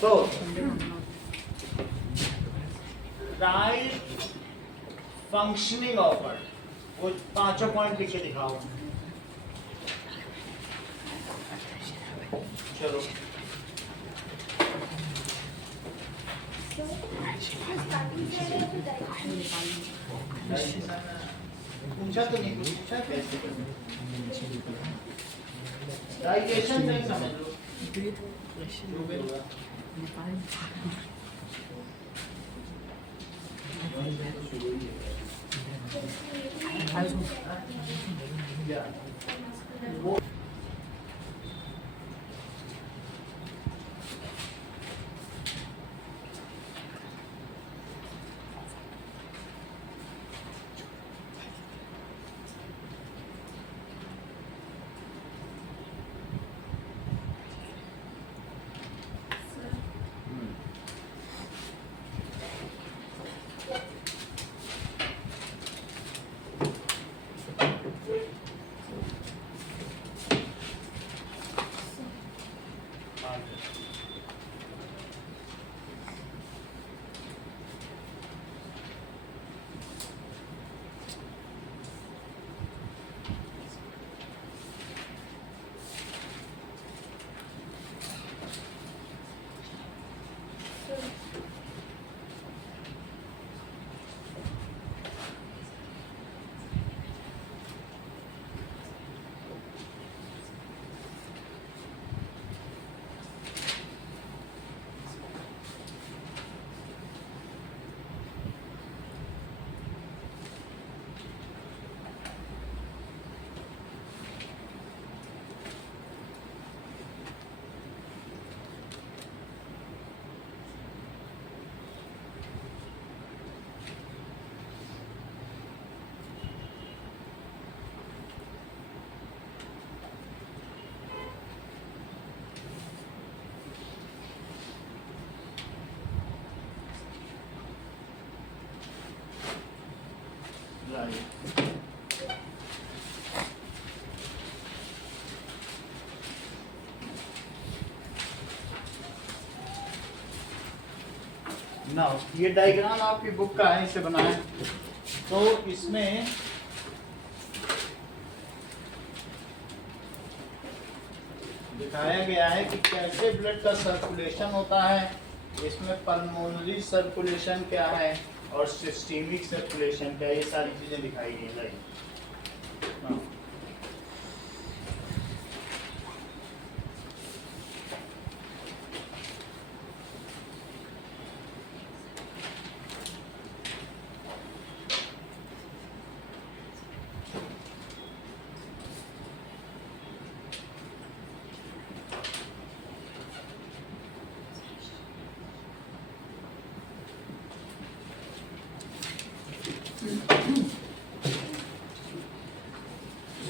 तो right functioning of bird, वो पांचों पॉइंट लिख के दिखाओ। चलो पूछा तो नहीं, पूछा कैसे डाइजेशन नहीं समझ लो। वो ना ये डायग्राम आपकी बुक का है, इसे बनाए तो इसमें दिखाया गया है कि कैसे ब्लड का सर्कुलेशन होता है। इसमें पल्मोनरी सर्कुलेशन क्या है और सिस्टेमिक सर्कुलेशन क्या है, ये सारी चीजें दिखाई गई है। हाँ।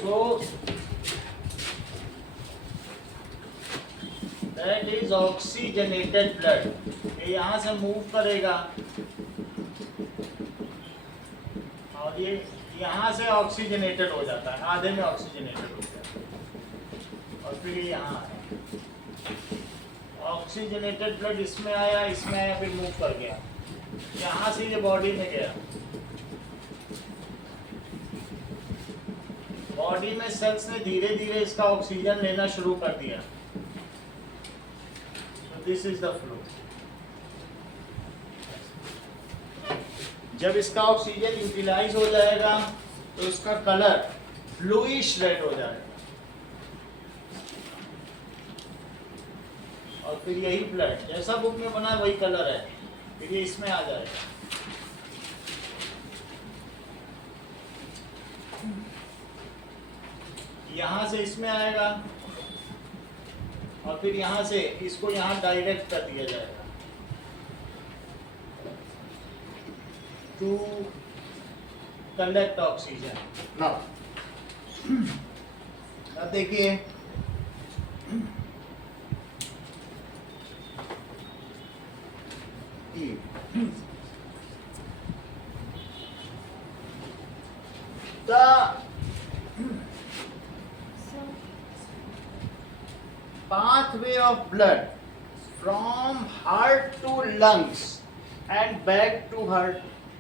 So that is oxygenated blood। ये यहाँ से मूव करेगा और ये यहाँ से ऑक्सीजनेटेड हो जाता है, आधे में ऑक्सीजनेटेड हो जाता है और फिर ये यहाँ आया। ऑक्सीजनेटेड ब्लड इसमें आया, फिर मूव कर गया, यहाँ से ये बॉडी में गया। बॉडी में सेल्स ने धीरे धीरे इसका ऑक्सीजन लेना शुरू कर दिया। So this is the flow। जब इसका ऑक्सीजन यूटिलाइज हो जाएगा तो इसका कलर ब्लूइश रेड हो जाएगा और फिर यही ब्लड जैसा बुक में बना है वही कलर है, फिर ये इसमें आ जाएगा। यहाँ से इसमें आएगा और फिर यहाँ से इसको यहाँ डायरेक्ट कर दिया जाएगा टू कलेक्ट ऑक्सीजन। नाउ अब देखिए pathway of blood from heart to lungs and back to heart,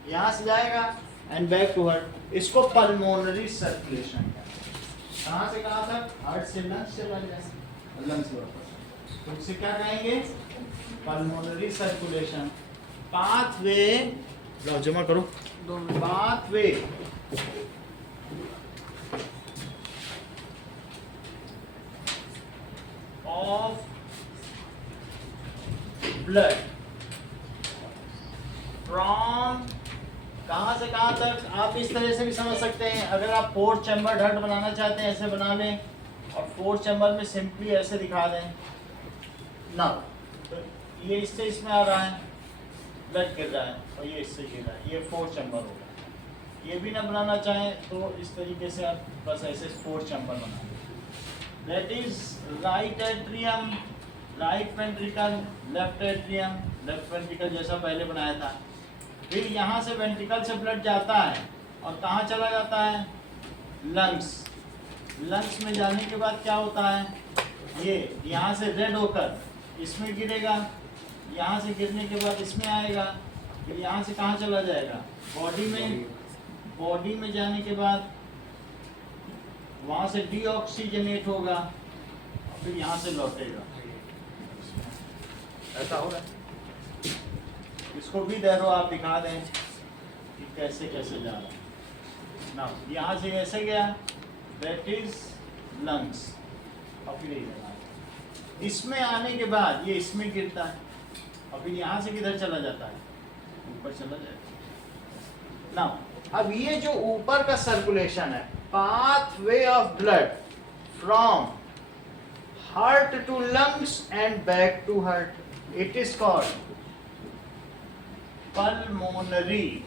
यहाँ से जाएगा एंड बैक टू हार्ट, इसको पल्मोनरी सर्कुलेशन कहते हैं। कहाँ से कहाँ तक? हार्ट से लंग्स चला जाए, लंग्स से वापस, तो इसे क्या कहेंगे? Pulmonary circulation. पाथवे, लो जमा करो, पाथवे ऑफ ब्लड फ्रॉम, कहाँ से कहाँ तक? आप इस तरह से भी समझ सकते हैं, अगर आप 4 चैम्बर हार्ट बनाना चाहते हैं ऐसे बना लें, और 4 चैम्बर में सिंपली ऐसे दिखा दें ना, तो ये इससे इसमें आ रहा है, ब्लड गिर रहा है, और ये इससे गिर रहा है, ये 4 चैम्बर होगा। ये भी ना बनाना चाहें तो इस तरीके से आप बस ऐसे 4 चैम्बर बना लें। That is right atrium, right ventricle, left atrium, left ventricle जैसा पहले बनाया था। फिर यहाँ से वेंट्रिकल से ब्लड जाता है और कहाँ चला जाता है? लंग्स। लंग्स में जाने के बाद क्या होता है? ये यहाँ से रेड होकर इसमें गिरेगा, यहाँ से गिरने के बाद इसमें आएगा, फिर यहाँ से कहाँ चला जाएगा? बॉडी में। बॉडी में जाने के बाद वहाँ से डीऑक्सीजनेट होगा, और फिर यहाँ से लौटेगा। ऐसा हो रहा है। इसको भी दहरो आप दिखा दें कि कैसे कैसे जा रहा है ना। यहाँ से ऐसे गया, दैट इज लंग्स, और फिर इसमें आने के बाद ये इसमें गिरता है, और फिर यहाँ से किधर चला जाता है? ऊपर चला जाएगा ना। अब ये जो ऊपर का सर्कुलेशन है, pathway of blood from heart to lungs and back to heart, it is called pulmonary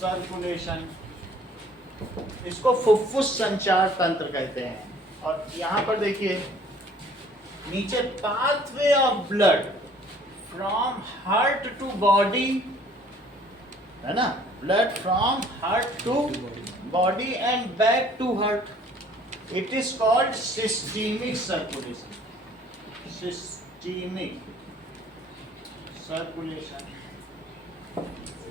circulation. इसको फुफ्फुस संचार तंत्र कहते हैं। और यहां पर देखिए नीचे, pathway of blood from heart to body, है ना, blood from heart to body and back to heart, it is called systemic circulation. Systemic circulation.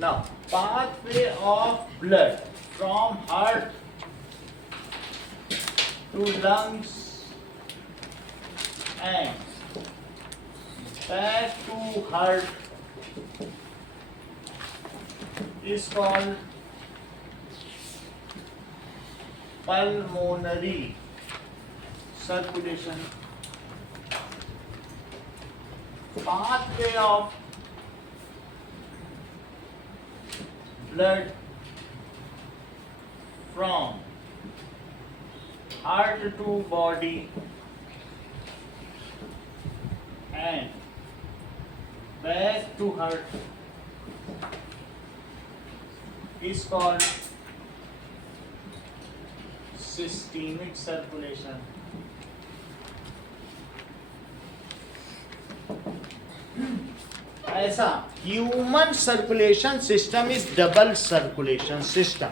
Now, pathway of blood from heart to lungs and back to heart is called pulmonary circulation. Pathway of blood from heart to body and back to heart is called systemic circulation. ऐसा human circulation system is double circulation system.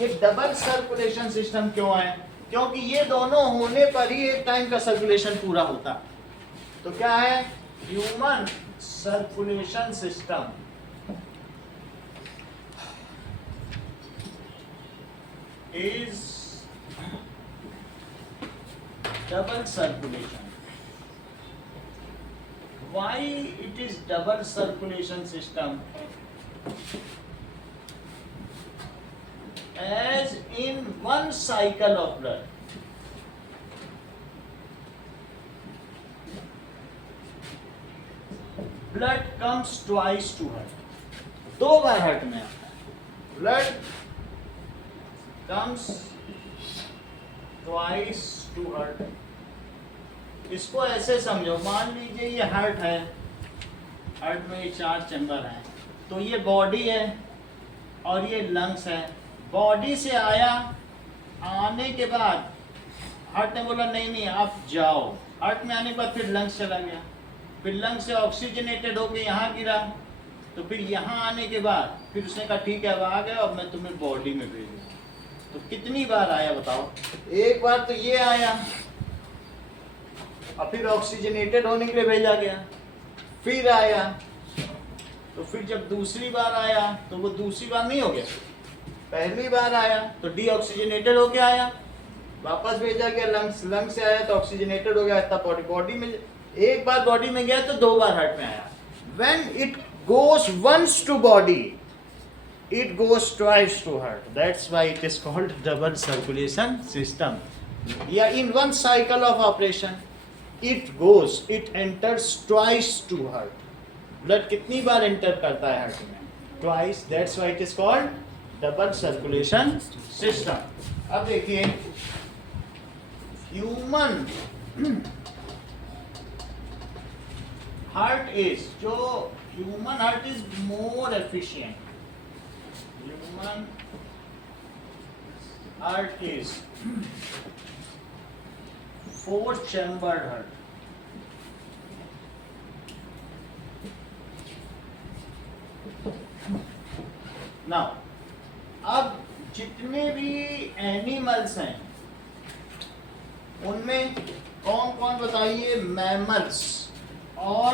ये double circulation system क्यों है? क्योंकि ये दोनों होने पर ही एक टाइम का सर्कुलेशन पूरा होता। तो क्या है? Human circulation system is double circulation. Why it is double circulation system? As in one cycle of blood, blood comes twice to heart. 2 bar heart में आता है। Blood comes twice to heart. इसको ऐसे समझो, मान लीजिए ये हार्ट है, हार्ट में ये 4 चैम्बर हैं, तो ये बॉडी है और ये लंग्स है। बॉडी से आया, आने के बाद हार्ट ने बोला नहीं नहीं आप जाओ, हार्ट में आने के बाद फिर लंग्स चला गया, फिर लंग्स से ऑक्सीजनेटेड होकर यहाँ गिरा, तो फिर यहाँ आने के बाद फिर उसने कहा ठीक है अब आ गया, अब मैं तुम्हें बॉडी में भेजूंगा। तो कितनी बार आया बताओ? एक बार तो ये आया, और फिर ऑक्सीजनेटेड होने के लिए भेजा गया, फिर आया, तो फिर जब दूसरी बार आया तो वो दूसरी बार नहीं हो गया, पहली बार आया तो डीऑक्सीजनेटेड होके आया, वापस भेजा गया लंग्स, लंग से आया तो ऑक्सीजनेटेड हो गया, तब बॉडी में, एक बार बॉडी में गया तो 2 बार हार्ट में आया। When it goes once to body, it goes twice to heart. That's why it is called double circulation system. Yeah, in one cycle of operation, it enters twice to heart. Blood कितनी बार enter करता है heart में? Twice. That's why it is called double circulation system. अब देखिए, human heart is, जो human heart is more efficient. Human heart is 4-chambered heart. Now, अब जितने भी एनिमल्स हैं उनमें कौन कौन बताइए? मैमल्स और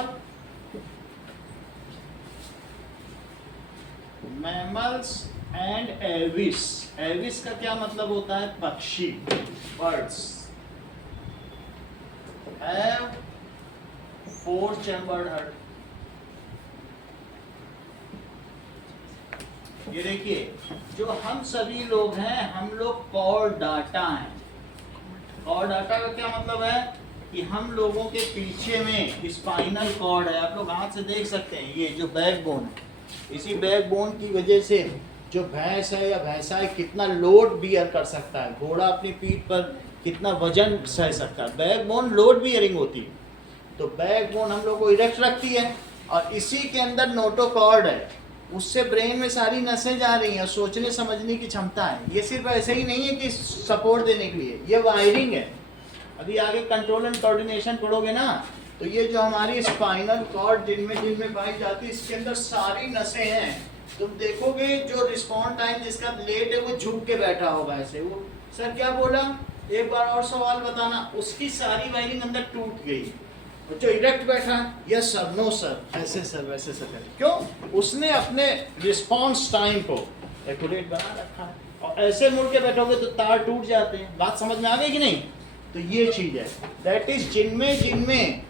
मैमल्स एंड एविस। एविस का क्या मतलब होता है? पक्षी, बर्ड्स हैव 4-chambered heart। ये देखिए, जो हम सभी लोग हैं, हम लोग कॉर्डाटा हैं। कॉर्डाटा का क्या मतलब है? कि हम लोगों के पीछे में स्पाइनल कॉर्ड है, आप लोग हाथ से देख सकते हैं, ये जो बैकबोन है, इसी बैकबोन की वजह से जो भैंस है या भैंसा है कितना लोड बियर कर सकता है, घोड़ा अपनी पीठ पर कितना वजन सह सकता है, बैकबोन लोड बियरिंग होती है। तो बैकबोन हम लोग को इरेक्ट रखती है और इसी के अंदर नोटोकॉर्ड है, उससे ब्रेन में सारी नसें जा रही हैं, सोचने समझने की क्षमता है। ये सिर्फ ऐसे ही नहीं है कि सपोर्ट देने के लिए, ये वायरिंग है। अभी आगे कंट्रोल एंड कोऑर्डिनेशन पढ़ोगे ना, तो ये जो हमारी स्पाइनल कॉर्ड जिनमें पाई जाती है, इसके अंदर सारी नसें हैं। तुम देखोगे जो रिस्पॉन्ड टाइम जिसका लेट है वो झुक के बैठा होगा ऐसे, वो सर क्या बोला, एक बार और सवाल बताना, उसकी सारी वायरिंग अंदर टूट गई। जो इरेक्ट बैठा, यस सर, नो सर, ऐसे सर, वैसे सर, क्यों? उसने अपने रिस्पॉन्स टाइम को एक्यूरेट बना रखा है। और ऐसे मुड़ के बैठोगे तो तार टूट जाते हैं। बात समझ में आ गई कि नहीं? तो ये चीज है, दैट इज जिनमें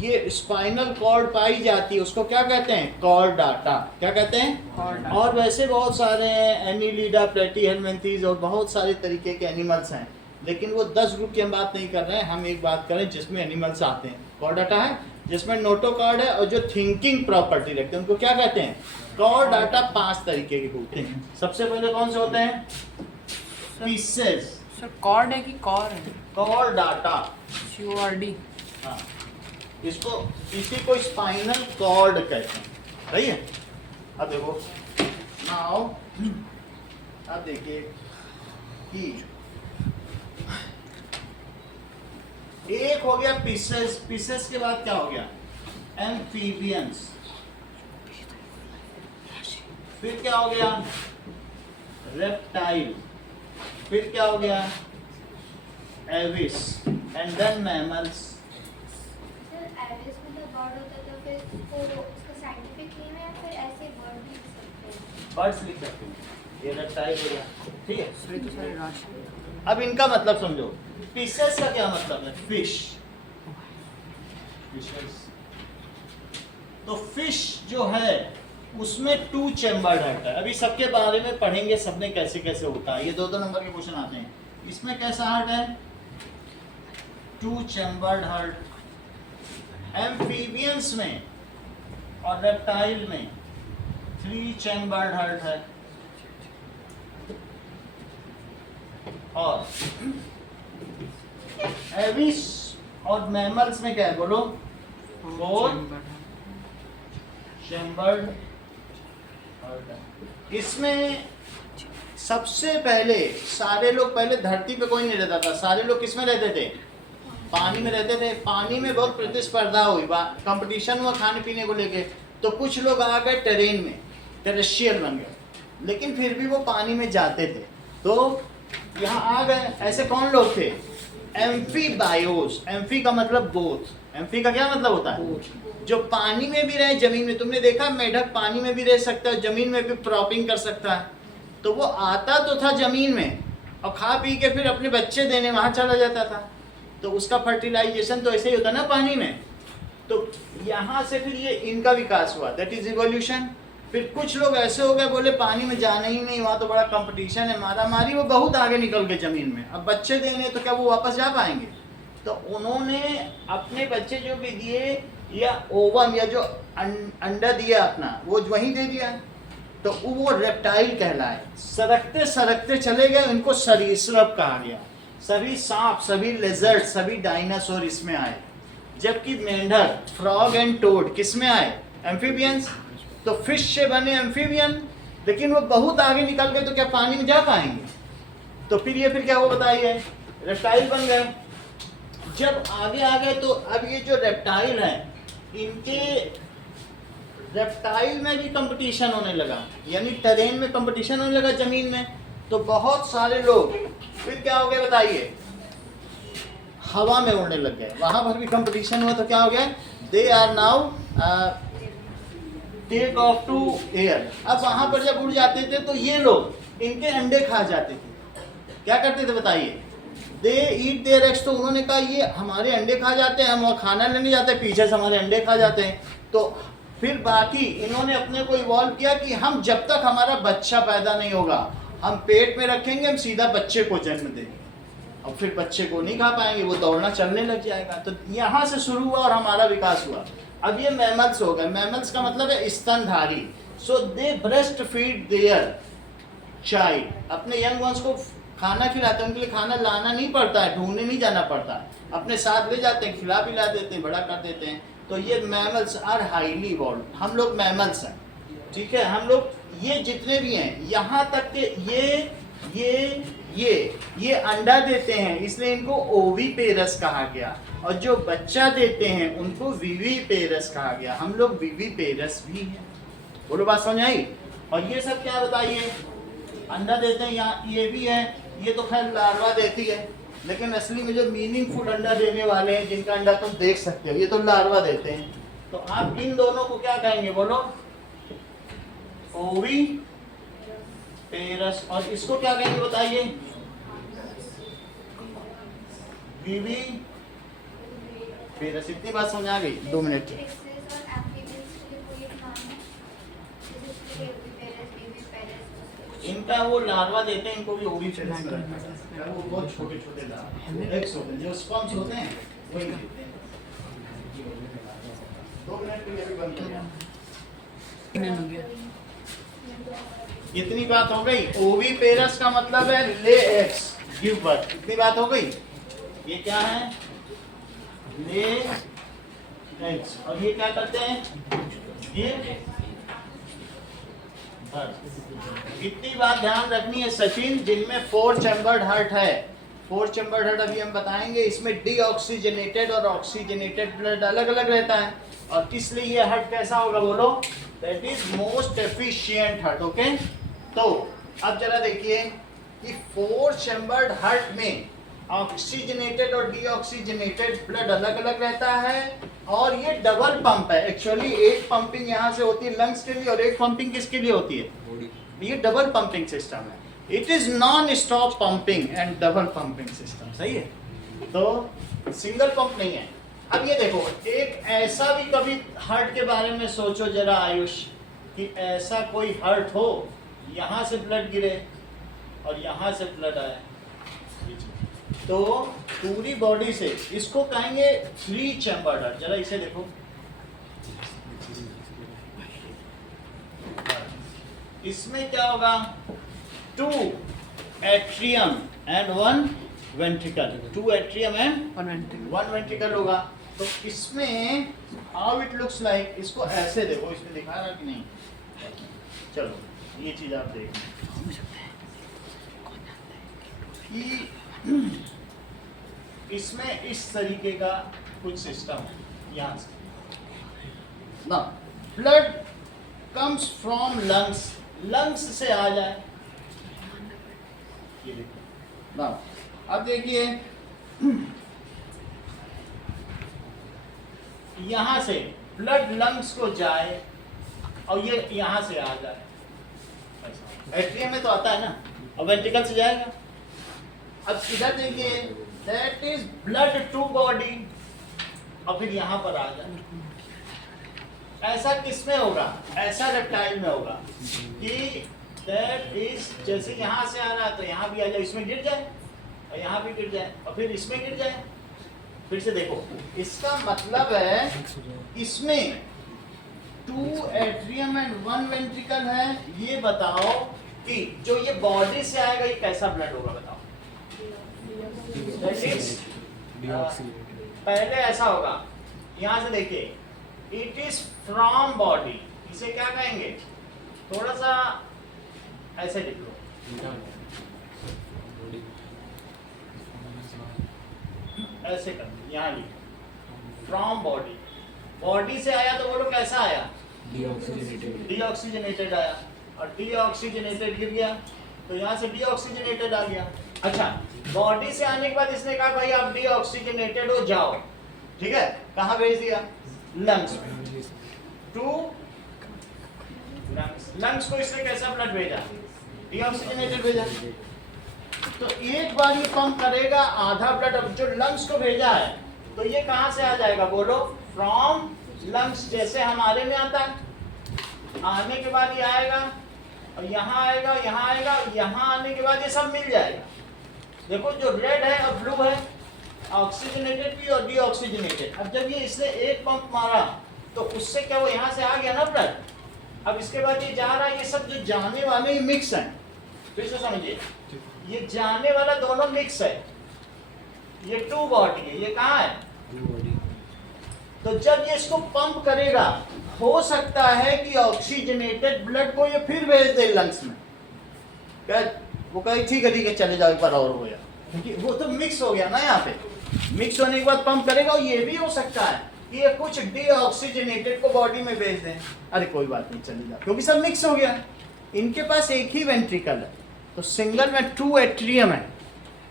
ये स्पाइनल कॉर्ड पाई जाती है उसको क्या कहते हैं? कॉर्डाटा। क्या कहते हैं? और वैसे बहुत सारे हैं, एनिलिडा, प्लेटीहेलमिंथेस और बहुत सारे तरीके के एनिमल्स हैं, लेकिन वो 10 ग्रुप की हम बात नहीं कर रहे हैं। हम एक बात करें जिसमें एनिमल्स आते हैं। कॉर्डाटा है जिसमें नोटोकॉर्ड है, और जो थिंकिंग प्रॉपर्टी रखते हैं उनको क्या कहते हैं? कॉर्डाटा। 5 तरीके के होते हैं। सबसे पहले कौन से होते हैं? पीसेस। सर कॉर्ड है कि कॉर है? Chordata, CORD। हाँ, इसको इसी को स्पाइनल कॉर्ड कहते हैं। सही है? अब देखो, नाउ अब देखिए कि एक हो गया पीसेस, पीसेस के बाद क्या हो गया? एम्फीबियंस। फिर क्या हो गया? रेप्टाइल। फिर क्या हो गया? Aves, and then mammals. Sir Aves मतलब बर्ड होता है, तो फिर उसका साइंटिफिक नेम है या फिर ऐसे बर्ड भी लिख सकते हैं? बर्ड्स लिख सकते हैं। ये रेप्टाइल हो गया, ठीक है? सर तो सारे राशि। अब इनका मतलब समझो। पीसेस का क्या मतलब है? Fish, fishes. तो फिश जो है उसमें 2-chambered heart है। अभी सबके बारे में पढ़ेंगे, सबने कैसे कैसे होता है, ये 2-2 नंबर के क्वेश्चन आते हैं। इसमें कैसा हार्ट है? 2-chambered heart। एम्फीबियंस में और रेप्टाइल में 3-chambered heart है। और एविस और मैमल्स में क्या है बोलो? 4-chambered heart है। इसमें सबसे पहले सारे लोग, पहले धरती पे कोई नहीं रहता था, सारे लोग किसमें रहते थे? पानी में रहते थे। पानी में बहुत प्रतिस्पर्धा हुई, कंपटीशन हुआ खाने पीने को लेके, तो कुछ लोग आ गए टेरेन में, टेरेस्ट्रियल बन गए, लेकिन फिर भी वो पानी में जाते थे। तो यहाँ आ गए, ऐसे कौन लोग थे? एम्फीबायोस, एम्फी का मतलब बोथ, एम्फी का क्या मतलब होता है? जो पानी में भी रहे, जमीन में। तुमने देखा मेढक पानी में भी रह सकता है, जमीन में भी क्रॉपिंग कर सकता है। तो वो आता तो था जमीन में और खा पी के फिर अपने बच्चे देने वहां चला जाता था। तो उसका फर्टिलाइजेशन तो ऐसे ही होता ना पानी में। तो यहाँ से फिर ये इनका विकास हुआ, दैट इज इवोल्यूशन। फिर कुछ लोग ऐसे हो गए, बोले पानी में जाना ही नहीं, वहाँ तो बड़ा कंपटीशन है, मारा मारी, वो बहुत आगे निकल गए जमीन में। अब बच्चे देने तो क्या वो वापस जा पाएंगे? तो उन्होंने अपने बच्चे जो भी दिए या ओवम या जो अंडा दिया अपना, वो वहीं दे दिया। तो वो रेप्टाइल कहलाए। सरकते सरकते चले गए, इनको सरीसृप कहा गया। सभी सांप, सभी लेजर्ड, सभी डायनासोर इसमें आए। जबकि मेंढक, फ्रॉग एंड टोड किस में आए? एम्फीबियंस। तो फिश से बने एम्फीबियन, लेकिन वो बहुत आगे निकल गए तो क्या पानी में जा पाएंगे? तो फिर क्या हुआ बताइए? रेप्टाइल बन गए। जब आगे आ गए तो अब ये जो रेप्टाइल है, इनके रेप्टाइल में भी कंपटीशन होने लगा, यानी टेरेन में कंपटीशन होने लगा जमीन में। तो बहुत सारे लोग फिर क्या हो गया बताइए? हवा में उड़ने लग गए। वहां पर भी कंपटीशन हुआ तो क्या हो गया? They are now take off to air. अब वहां पर जब उड़ जाते थे तो ये लोग इनके अंडे खा जाते थे। क्या करते थे बताइए? दे ईट देयर एग्स। तो उन्होंने कहा ये हमारे अंडे खा जाते हैं, हम वहाँ खाना लेने जाते हैं, पीछे से हमारे अंडे खा जाते हैं। तो फिर बाकी इन्होंने अपने को इवॉल्व किया कि हम जब तक हमारा बच्चा पैदा नहीं होगा, हम पेट में रखेंगे, हम सीधा बच्चे को जन्म देंगे। और फिर बच्चे को नहीं खा पाएंगे, वो दौड़ना चलने लग जाएगा। तो यहाँ से शुरू हुआ और हमारा विकास हुआ। अब ये मैमल्स हो गए। मैमल्स का मतलब है स्तनधारी। सो दे ब्रेस्ट फीड देयर चाइल्ड। अपने यंग वंस को खाना खिलाते हैं, उनके लिए खाना लाना नहीं पड़ता है, ढूंढने नहीं जाना पड़ता है, अपने साथ ले जाते हैं, खिला पिला देते हैं, बड़ा कर देते हैं। तो ये मैमल्स आर हाईली इवॉल्व। हम लोग मैमल्स हैं, ठीक है। हम लोग ये जितने भी हैं, यहाँ तक के ये अंडा देते हैं, इसलिए इनको ओविपेरस कहा गया। और जो बच्चा देते हैं उनको विविपेरस कहा गया। हम लोग विविपेरस भी हैं। बोलो बात समझ आई? और ये सब क्या बताइए? अंडा देते हैं। यहाँ ये भी है, ये तो खैर लार्वा देती है, लेकिन असली में जो मीनिंगफुल अंडा देने वाले हैं, जिनका अंडा तुम देख सकते हो, ये तो लार्वा देते हैं। तो आप इन दोनों को क्या कहेंगे? बोलो, ओवी पेरस। और इसको क्या कहेंगे बताइए? विवी पेरस। इतनी बात समझ आ गई? 2 मिनट। इनका वो लार्वा देते हैं, इनको भी ओवी पेरस में रखा है। वो बहुत छोटे छोटे लार्वा एक्स होते हैं, जो स्पर्म्स होते हैं वही देते हैं। 2 मिनट के लिए भी बंद हो गया। इतनी बात हो गई। ओवी पेरस का मतलब है ले एग्स, गिव बर्थ। इतनी बात हो गई। ये क्या है? Lay eggs. और ये क्या करते हैं? Give birth. इतनी बात ध्यान रखनी है सचिन, जिनमें 4 चैम्बर्ड हार्ट है। 4 चैम्बर्ड हार्ट अभी हम बताएंगे। इसमें डीऑक्सीजनेटेड और ऑक्सीजनेटेड ब्लड अलग अलग रहता है। और इसलिए ये हार्ट कैसा होगा? बोलो, that is most efficient heart. Okay. तो अब जरा देखिए कि 4 चैम्बर्ड हार्ट में ऑक्सीजनेटेड और डीऑक्सीजनेटेड ब्लड अलग अलग रहता है। और ये डबल पंप है। एक्चुअली एक पंपिंग यहाँ से होती है लंग्स के लिए, और एक पंपिंग किसके लिए होती है? ये डबल पंपिंग सिस्टम है। It is non stop pumping and double pumping system. सही है? तो सिंगल पंप नहीं है। अब ये देखो, एक ऐसा भी कभी हार्ट के बारे में सोचो जरा आयुष, कि ऐसा कोई हार्ट हो, यहाँ से ब्लड गिरे और यहाँ से ब्लड आए, तो पूरी बॉडी से, इसको कहेंगे 3 चैम्बर्ड हार्ट। जरा इसे देखो, इसमें क्या होगा? 2 atrium and 1 ventricle. 2 atrium and 1 ventricle होगा। तो इसमें हाउ इट लुक्स लाइक, इसको ऐसे देखो, इसमें दिखा रहा कि नहीं? चलो ये चीज आप देखो कि इसमें इस तरीके का कुछ सिस्टम है। यहाँ से ना blood comes from lungs, lungs से आ जाए, ये देखिए ना। अब देखिए यहां से ब्लड लंग्स को जाए और ये यहां से आ जाए, एट्रियम में तो आता है ना, और वेंट्रिकल से जाएगा। अब इधर देखिए, that is blood to body, और फिर यहां पर आ जाए। ऐसा किसमें होगा? ऐसा रेप्टाइल में होगा कि दैट इज जैसे यहां से आ रहा है तो यहां भी आ जाए, इसमें गिर जाए और यहां भी गिर जाए और फिर इसमें गिर जाए। फिर से देखो, इसका मतलब है इसमें 2 एट्रियम एंड 1 वेंट्रिकल है। ये बताओ कि जो ये बॉडी से आएगा ये कैसा ब्लड होगा, बताओ। That is, पहले ऐसा होगा, यहां से देखिए, इट इज फ्रॉम बॉडी, इसे क्या कहेंगे? थोड़ा सा ऐसे लिख लो, ऐसे कर, यहाँ लिखो फ्रॉम बॉडी। बॉडी से आया तो बोलो कैसा आया? डीऑक्सीजनेटेड आया, और डीऑक्सीजनेटेड गिर गया तो यहाँ से डीऑक्सीजनेटेड आ गया। अच्छा, बॉडी से आने के बाद इसने कहा भाई आप डीऑक्सीजनेटेड हो जाओ, ठीक है, कहाँ भेज दिया? लंग्स टू लंग्स को इसने कैसा ब्लड भेजा? डीऑक्सीजनेटेड भेजा। तो एक बार ये पंप करेगा आधा ब्लड, अब जो लंग्स को भेजा है तो ये कहां से आ जाएगा बोलो? फ्रॉम लंग्स, जैसे हमारे में आता है। आने के बाद ये आएगा और यहाँ आएगा, यहाँ आएगा, यहाँ आने के बाद ये सब मिल जाएगा। देखो जो रेड है और ब्लू है, ऑक्सीजनेटेड भी और डीऑक्सीजनेटेड। अब जब ये इसने एक पंप मारा तो उससे क्या वो यहाँ से आ गया ना ब्लड। अब इसके बाद ये जा रहा है, ये सब जो जाने वाले ये मिक्स है। फिर से समझिए, ये जाने वाला दोनों मिक्स है। ये 2 बॉडी है, ये कहाँ है? तो जब ये इसको पंप करेगा, हो सकता है कि ऑक्सीजनेटेड ब्लड को ये फिर भेज दे लंग्स में। क्या वो कहे ठीक है चले जाओ, एक बार और हो गया, क्योंकि वो तो मिक्स हो गया ना। यहाँ पे मिक्स होने के बाद पंप करेगा, और ये भी हो सकता है कि ये कुछ डीऑक्सीजनेटेड को बॉडी में भेज दें। अरे कोई बात नहीं, चले जाओ, क्योंकि सब मिक्स हो गया। इनके पास एक ही वेंट्रिकल है, तो सिंगल में 2 एट्रियम है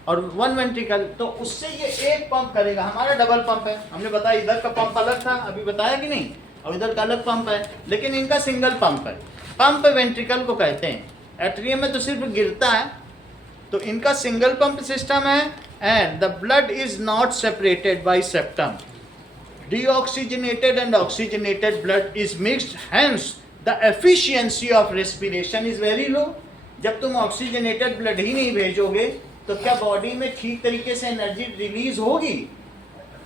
और 1 वेंट्रिकल, तो उससे ये एक पंप करेगा। हमारा डबल पंप है, हमने बताया इधर का पंप अलग था, अभी बताया कि नहीं, और इधर का अलग पंप है, लेकिन इनका सिंगल पंप है। पंप वेंट्रिकल को कहते हैं। एट्रियम में तो सिर्फ गिरता है, तो इनका सिंगल पंप सिस्टम है। And the blood is not separated by septum, deoxygenated and oxygenated blood is mixed, hence the efficiency of respiration is very low। जब तुम ऑक्सीजनेटेड ब्लड ही नहीं भेजोगे तो क्या बॉडी में ठीक तरीके से एनर्जी रिलीज होगी?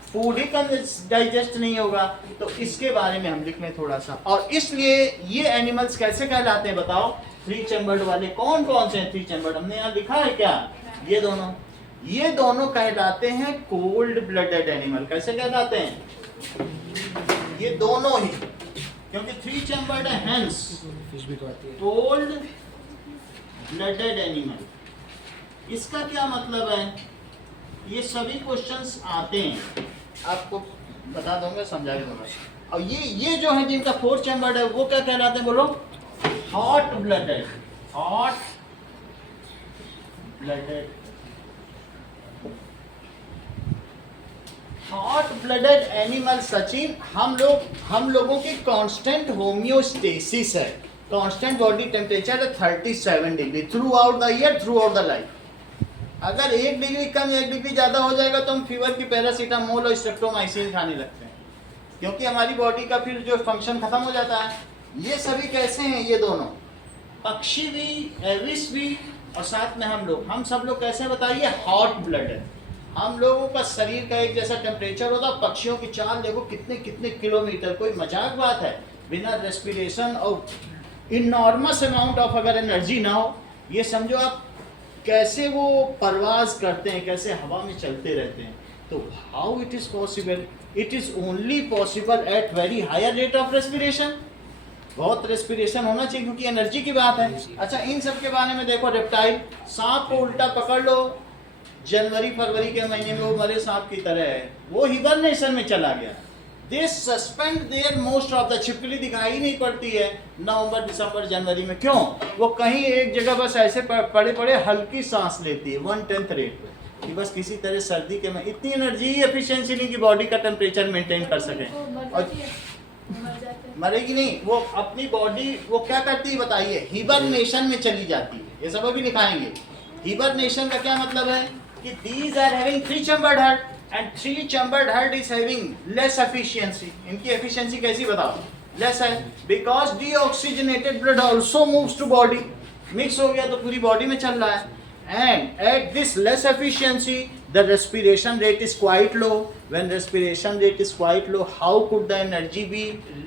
फूड ही कम डाइजेस्ट नहीं होगा। तो इसके बारे में हम लिख लें थोड़ा सा। और इसलिए ये एनिमल्स कैसे कहलाते हैं बताओ? 3 चैम्बर्ड वाले। कौन कौन से हैं 3 चैम्बर्ड? हमने यहाँ लिखा है क्या? ये दोनों कहलाते हैं कोल्ड ब्लडेड एनिमल। कैसे कहलाते हैं? ये दोनों ही, क्योंकि 3 चैम्बर्ड है, हेंस कोल्ड ब्लडेड एनिमल। इसका क्या मतलब है? ये सभी क्वेश्चंस आते हैं, आपको बता दूंगा, समझा के दूंगा। और ये जो है जिनका 4 चैम्बर्ड है वो क्या कहलाते हैं बोलो? Hot blooded. Hot blooded, hot blooded animal. Sachin, हम लोगों की कांस्टेंट होम्योस्टेसिस है, कांस्टेंट बॉडी टेम्परेचर है 37 degree through out the year, through out the life. अगर 1 डिग्री कम 1 डिग्री ज़्यादा हो जाएगा तो हम फीवर की पैरासीटामोल और स्ट्रेप्टोमाइसिन खाने लगते हैं, क्योंकि हमारी बॉडी का फिर जो फंक्शन खत्म हो जाता है। ये सभी कैसे हैं? ये दोनों, पक्षी भी, एविस भी, और साथ में हम सब लोग कैसे बताइए? Hot blooded. हम लोगों का शरीर का एक जैसा टेम्परेचर होता है। पक्षियों की चाल देखो कितने कितने किलोमीटर, कोई मजाक बात है? बिना रेस्पिरेशन और इनॉर्मस अमाउंट ऑफ अगर एनर्जी ना हो, ये समझो आप कैसे वो परवाज करते हैं, कैसे हवा में चलते रहते हैं। तो how it is possible? It is only possible at very higher rate of respiration. बहुत रेस्पिरेशन होना चाहिए, क्योंकि एनर्जी की बात है। अच्छा, इन सब के बारे में देखो, रेप्टाइल, सांप को उल्टा पकड़ लो, जनवरी फरवरी के महीने में वो मरे सांप की तरह है, वो हिबरनेशन में चला गया। They suspend their most of the, छिपकली दिखाई नहीं पड़ती है नवंबर दिसंबर जनवरी में। क्यों? वो कहीं एक जगह बस ऐसे पड़े पड़े हल्की सांस लेती है 1/10 रेट पे, कि बस किसी तरह सर्दी के में इतनी एनर्जी एफिशिएंसी नहीं कि बॉडी का टेम्परेचर मेंटेन कर सके। और मरेगी नहीं, वो अपनी बॉडी वो क्या करती है बताइए, हिबरनेशन में चली जाती है। ये सब अभी दिखाएंगे। हिबरनेशन का क्या मतलब है कि these are having 3 chambered heart and 3 chambered heart is having less efficiency. इनकी एफिशिएंसी कैसी बताओ, लेस है, because deoxygenated blood also moves to body, mix हो गया तो पूरी बॉडी में चल रहा है। And at this less efficiency, the respiration rate is quite low. When respiration rate is quite low, how could the energy be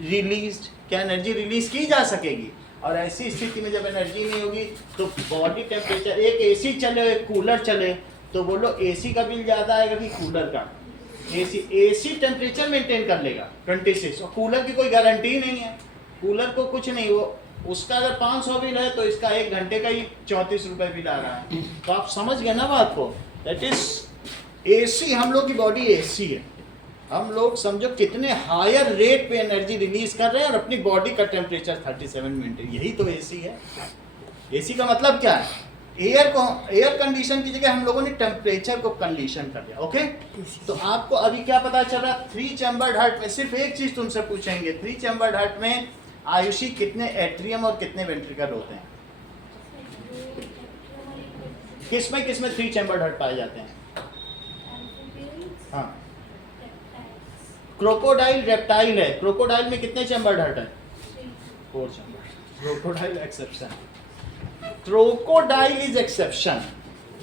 released? क्या energy release की जा सकेगी? और ऐसी स्थिति में जब एनर्जी नहीं होगी तो बॉडी टेम्परेचर, एक एसी चले एक कूलर चले तो बोलो एसी का बिल ज़्यादा आएगा कि कूलर का? एसी टेम्परेचर मेंटेन कर लेगा 26, और कूलर की कोई गारंटी नहीं है। कूलर को कुछ नहीं, वो उसका अगर 500 बिल है तो इसका 1 घंटे का ही 34 रुपए बिल आ रहा है। तो आप समझ गए ना बात को। दैट इज एसी, हम लोग की बॉडी एसी है। हम लोग समझो कितने हायर रेट पे एनर्जी रिलीज कर रहे हैं और अपनी बॉडी का टेम्परेचर 37 मेंटेन, यही तो एसी है। एसी का मतलब क्या है, एयर कंडीशन की जगह हम लोगों ने टेम्परेचर को कंडीशन कर दिया। ओके, तो आपको अभी क्या पता चल रहा, 3 चैम्बर्ड हार्ट में सिर्फ एक चीज तुमसे पूछेंगे, 3 चैम्बर्ड हार्ट में आयुषी कितने एट्रियम और कितने वेंट्रिकल होते हैं? किसमें 3 चैम्बर्ड हार्ट पाए जाते हैं? हाँ, क्रोकोडाइल रेप्टाइल है। क्रोकोडाइल में कितने चैम्बर्ड हार्ट है? 4 chambered. Crocodile exception, crocodile is exception.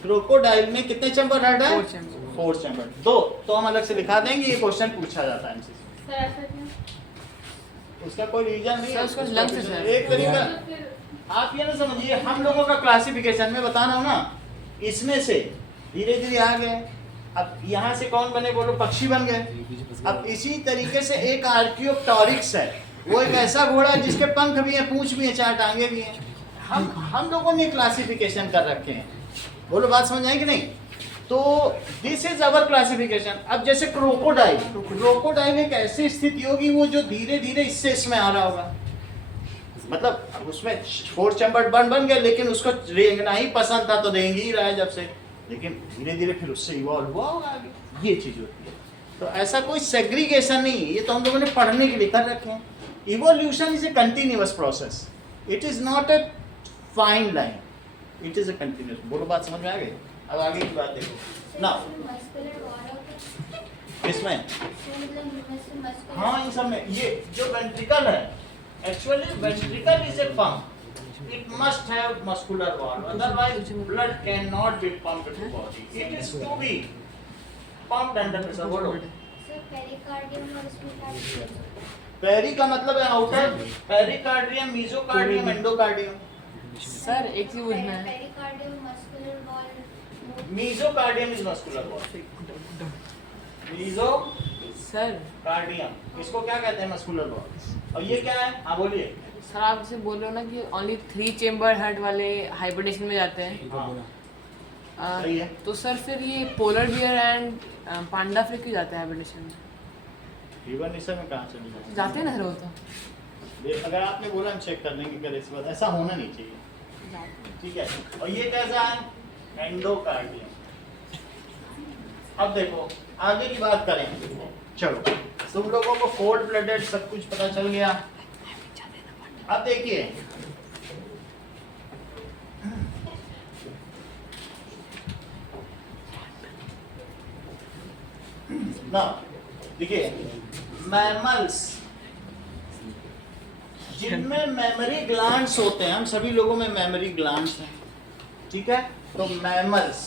Crocodile में कितने चैम्बर्ड हार्ट है? 4 चैम्बर्ड। 2 तो हम अलग से लिखा देंगे, ये क्वेश्चन पूछा जाता है एमसीक्यू। उसका कोई रीजन नहीं है, उसका लंग्स है सर। एक तरीका आप ये ना समझिए, हम लोगों का क्लासिफिकेशन में बता रहा हूँ ना, इसमें से धीरे धीरे आ गए। अब यहाँ से कौन बने बोलो, पक्षी बन गए। अब इसी तरीके से एक आर्कियोप्टेरिक्स है, वो एक ऐसा घोड़ा है जिसके पंख भी हैं, पूंछ भी है, 4 टांगे भी हैं। हम लोगों ने क्लासिफिकेशन कर रखे हैं, बोलो बात समझ आई कि नहीं? तो दिस इज अवर क्लासिफिकेशन। अब जैसे क्रोकोडाइल एक ऐसी स्थिति होगी वो जो धीरे धीरे इससे इसमें आ रहा होगा, मतलब उसमें 4 चैम्बर्ड बन गए, लेकिन उसको रेंगना ही पसंद था तो रेंग ही रहा है जब से, लेकिन धीरे धीरे फिर उससे इवॉल्व हुआ होगा आगे। ये चीज होती है। तो ऐसा कोई सेग्रीगेशन नहीं, ये तो हम लोगों ने पढ़ने के लिए कर रखे हैं। Evolution is a continuous process, it is not a fine line, it is a continuous. बोलो बात समझ में आ गई? अब आगे की बात देखो ना, इसमें हाँ इन सब में ये जो वेंट्रिकल है, actually ventricle is a pump, it must have muscular wall, otherwise blood cannot be pumped to body, it is to be pumped under pressure। बोलो सर पेरिकार्डियम और इसमें क्या डिफरेंस है? पेरी का मतलब है आउटर, पेरिकार्डियम, मेसोकार्डियम, एंडोकार्डियम। सर एक चीज पूछना है, pericardium muscular wall, मेसोकार्डियम is muscular wall, meso sir cardium इसको क्या कहते हैं? Muscular wall. और ये क्या है? हाँ बोलिए सर। आप जैसे बोल रहे हो ना कि ओनली 3 चेम्बर हार्ट वाले हाइपरटेंशन में जाते हैं। हाँ सही है। तो सर फिर ये पोलर बियर एंड पांडा फिर क्यों जाते हैं हाइपरटेंशन में? हिबरनेशन में कहाँ चले जाते जाते हैं ना सर वो तो। अगर आपने बोला हम चेक कर लेंगे, कर इस बात ऐसा होना नहीं चाहिए, ठीक है। और ये कैसा है? एंडोकार्डियम। अब देखो आगे की बात करें, चलो तुम लोगों को कोल्ड ब्लडेड सब कुछ पता चल गया। अब देखिए ना, देखिए मैमल्स जिनमें मेमोरी ग्लैंड्स होते हैं, हम सभी लोगों में मेमोरी ग्लैंड्स हैं, ठीक है। तो मैमल्स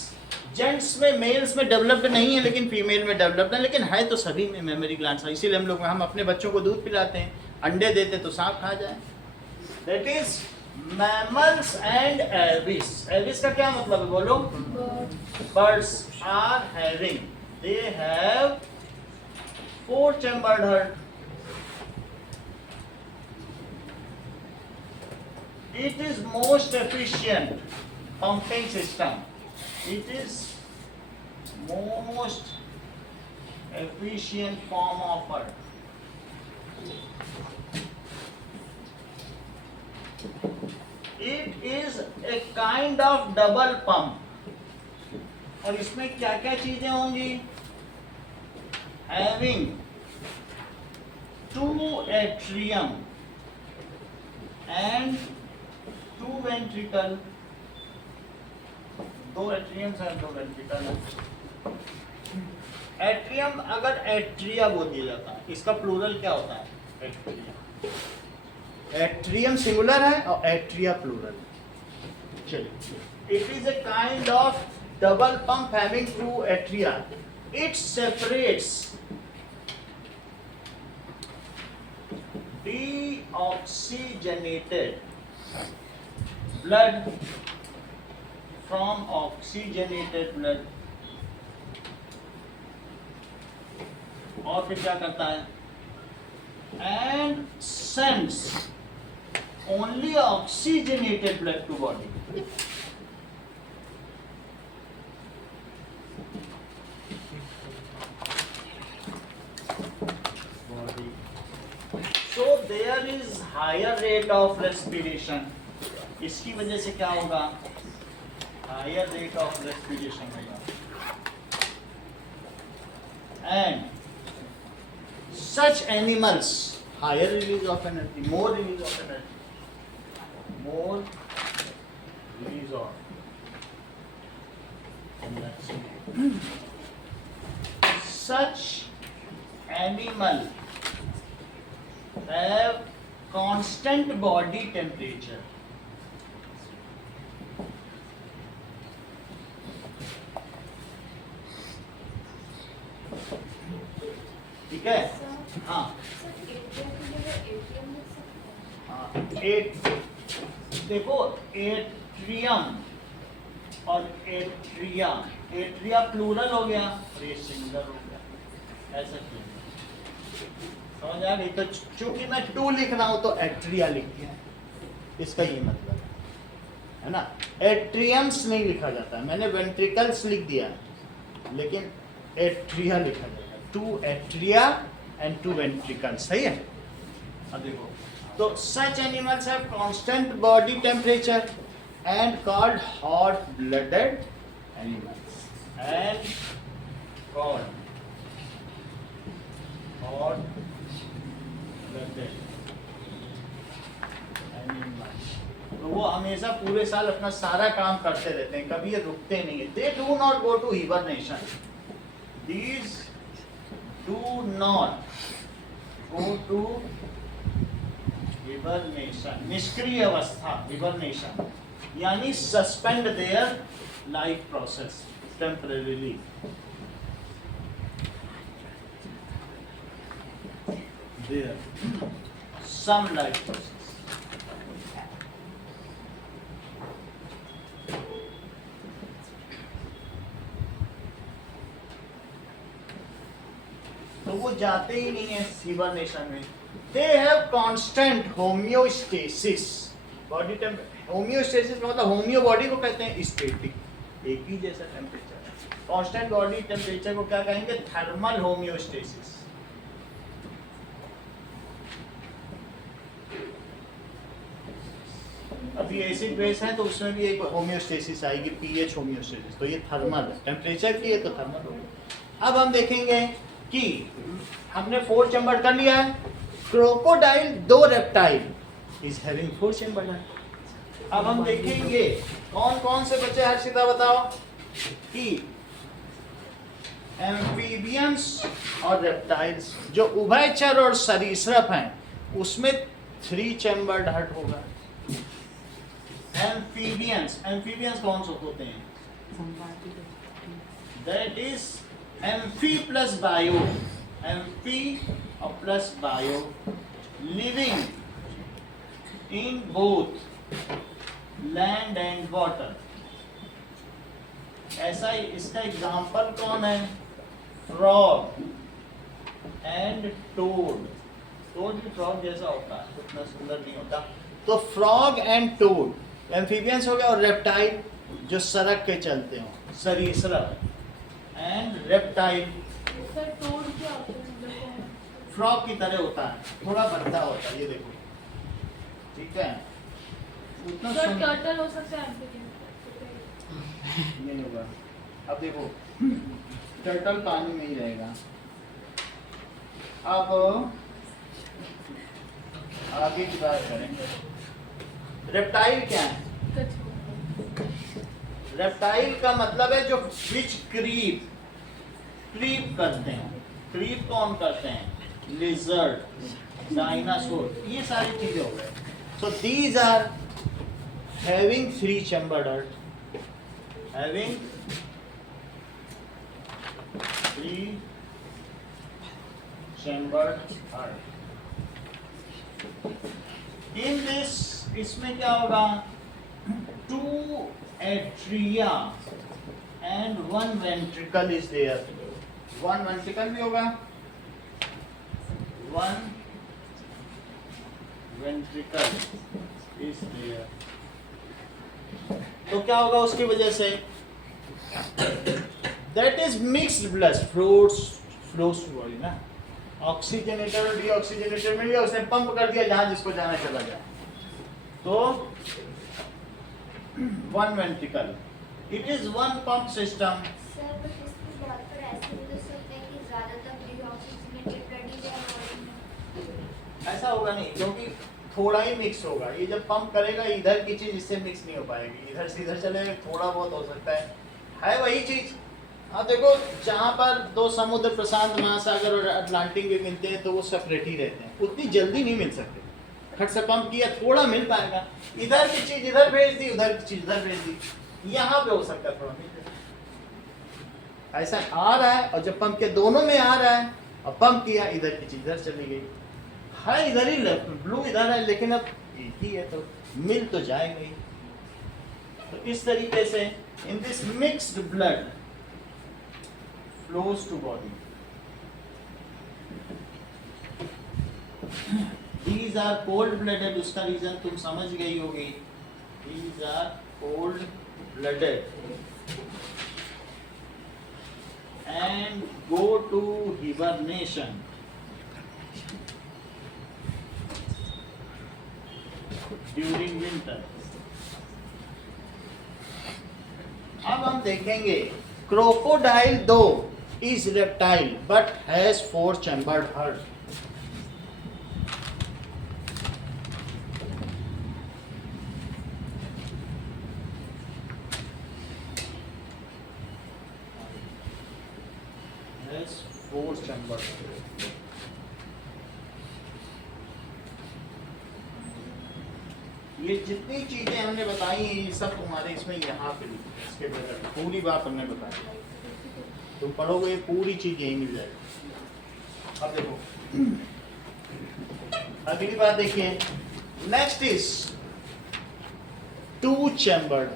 जेंट्स में, मेल्स में डेवलप्ड नहीं है लेकिन फीमेल में डेवलप्ड है, लेकिन है तो सभी में मेमोरी ग्लैंड्स है। इसीलिए हम अपने बच्चों को दूध पिलाते हैं, अंडे देते तो सांप खा जाए। That is mammals and Aves. Aves का क्या मतलब है बोलो? Birds are having, they have 4 chambered heart. It is most efficient pumping system. It is most efficient form of heart. It is a kind of double pump और इसमें क्या क्या चीजें होंगी? Having 2 atrium and 2 ventricle, 2 atriums and 2 ventricle. Atrium अगर atria बोल दिया जाता है, इसका प्लूरल क्या होता है? एट्रिया। एट्रियम सिंगुलर है और एट्रिया प्लूरल। चलिए, it is a kind of double pump having 2 atria. It separates deoxygenated blood from oxygenated blood। और फिर क्या करता है? And sends only oxygenated blood to body। So there is higher rate of respiration। इसकी वजह से क्या होगा? higher rate of respiration होगा। And such animals higher release of energy, more release of energy, more release of energy। Such animal have constant body temperature। ठीक है? हाँ हाँ, देखो एट्रियम और एट्रिया, एट्रिया प्लूरल हो गया और ये सिंगुलर हो गया, ऐसा क्यों? समझ आ गई? तो चूंकि मैं 2 लिख रहा हूं तो एट्रिया लिख दिया, इसका ये मतलब है ना। एट्रियम्स नहीं लिखा जाता, मैंने वेंट्रिकल्स लिख दिया लेकिन एट्रिया लिखा जाता है। 2 एट्रिया एंड 2 वेंट्रिकल्स, सही है? अब देखो, तो such animals have constant body temperature and called hot blooded animals, and called hot blooded animals. तो वो हमेशा पूरे साल अपना सारा काम करते रहते हैं, कभी ये रुकते नहीं है। They do not go to hibernation, these do not go to hibernation, निष्क्रिय अवस्था, हिबरनेशन यानी suspend their life process temporarily. Their some life process. तो वो जाते ही नहीं है हिबरनेशन में। They have constant homeostasis, body temperature. Homeostasis मतलब होम्यो बॉडी को कहते हैं स्टैटिक, एक ही जैसा टेम्परेचर। कांस्टेंट बॉडी टेम्परेचर को क्या कहेंगे? Thermal homeostasis. अभी एसिड बेस है तो उसमें भी एक होम्योस्टेसिस आएगी, पीएच होम्योस्टेसिस। तो ये थर्मल है, टेम्परेचर की है तो थर्मल होगा। अब हम देखेंगे कि हमने 4 चैम्बर कर लिया है। Crocodile 2 reptile is having 4 chamber. अब हम देखेंगे कौन कौन से बचे, हर्षिता बताओ। कि एम्फीबियंस और रेप्टाइल्स, जो उभयचर और सरीसृप हैं, उसमें 3 चैम्बर्ड हार्ट होगा। एम्फीबियंस, एम्फीबियंस कौन से होते हैं? That is amphi plus bio, amphi और plus bio, living in both land and water. ऐसा ही इसका एग्जाम्पल कौन है? Frog and toad. टोड भी फ्रॉग जैसा होता है, उतना सुंदर नहीं होता। तो फ्रॉग एंड टोड एम्फीबियंस हो गया, और रेप्टाइल जो सड़क के चलते हो, सरीसृप एंड रेप्टाइल। फ्रॉग की तरह होता है, थोड़ा भद्दा होता है, ये देखो, ठीक है? उतना टर्टल हो सकता है, नहीं होगा। अब देखो टर्टल पानी में ही रहेगा। अब आगे की बात करें, रेप्टाइल क्या है? रेप्टाइल का मतलब है जो विच क्रीप करते हैं। क्रीप कौन करते हैं? लिजर्ड, डायनासोर, ये सारी चीजें हो गए। So these are having 3 chambered heart, having 3 chambered heart. In this, इसमें क्या होगा? 2 atria and 1 ventricle is there. 1 ventricle भी होगा, 1 वेंट्रिकल इज देयर। तो क्या होगा उसकी वजह से? That is mixed blood flows to body ना। ऑक्सीजनेटर और डीऑक्सीजनेटर में लिया, उसने पंप कर दिया जहां जिसको जाना चला गया। तो 1 ventricle, it is 1 pump system. Sir but इसकी बात पर ऐसे भी तो सकते हैं कि ज़्यादातर डीऑक्सीजनेटेड ब्लड ही जाए बॉडी में। ऐसा होगा नहीं, क्योंकि थोड़ा ही मिक्स होगा। ये जब पंप करेगा इधर की चीज इससे मिक्स नहीं हो पाएगी, इधर से इधर चले, थोड़ा बहुत हो सकता है वही चीज। अब देखो जहाँ पर 2 समुद्र, प्रशांत महासागर और अटलांटिक भी मिलते हैं तो वो सेपरेट ही रहते हैं, उतनी जल्दी नहीं मिल सकते। खट से पंप किया थोड़ा मिल पाएगा, इधर की चीज इधर भेज दी, उधर की चीज इधर भेज दी, यहाँ पे हो सकता है थोड़ा मिल जाए। ऐसा आ रहा है, और जब पंप के दोनों में आ रहा है और पंप किया इधर की चीज इधर चली गई, है इधर ही ब्लू इधर है, लेकिन अब एक ही है तो मिल तो जाएगा ही। तो इस तरीके से in this mixed blood flows to body. These are cold blooded, उसका रीजन तुम समझ गई होगी। These are cold blooded and go to hibernation during winter. अब हम देखेंगे क्रोकोडाइल दो is reptile but has 4 chambered heart. Has 4 chambered heart. ये जितनी चीजें हमने बताई हैं ये सब तुम्हारे इसमें यहाँ पे लिखी है, इसके बगैर पूरी बात हमने बताई। तुम पढ़ोगे पूरी चीज यही मिल जाएगी। अब देखो अगली बात देखिए, नेक्स्ट इज 2 चैम्बर्ड।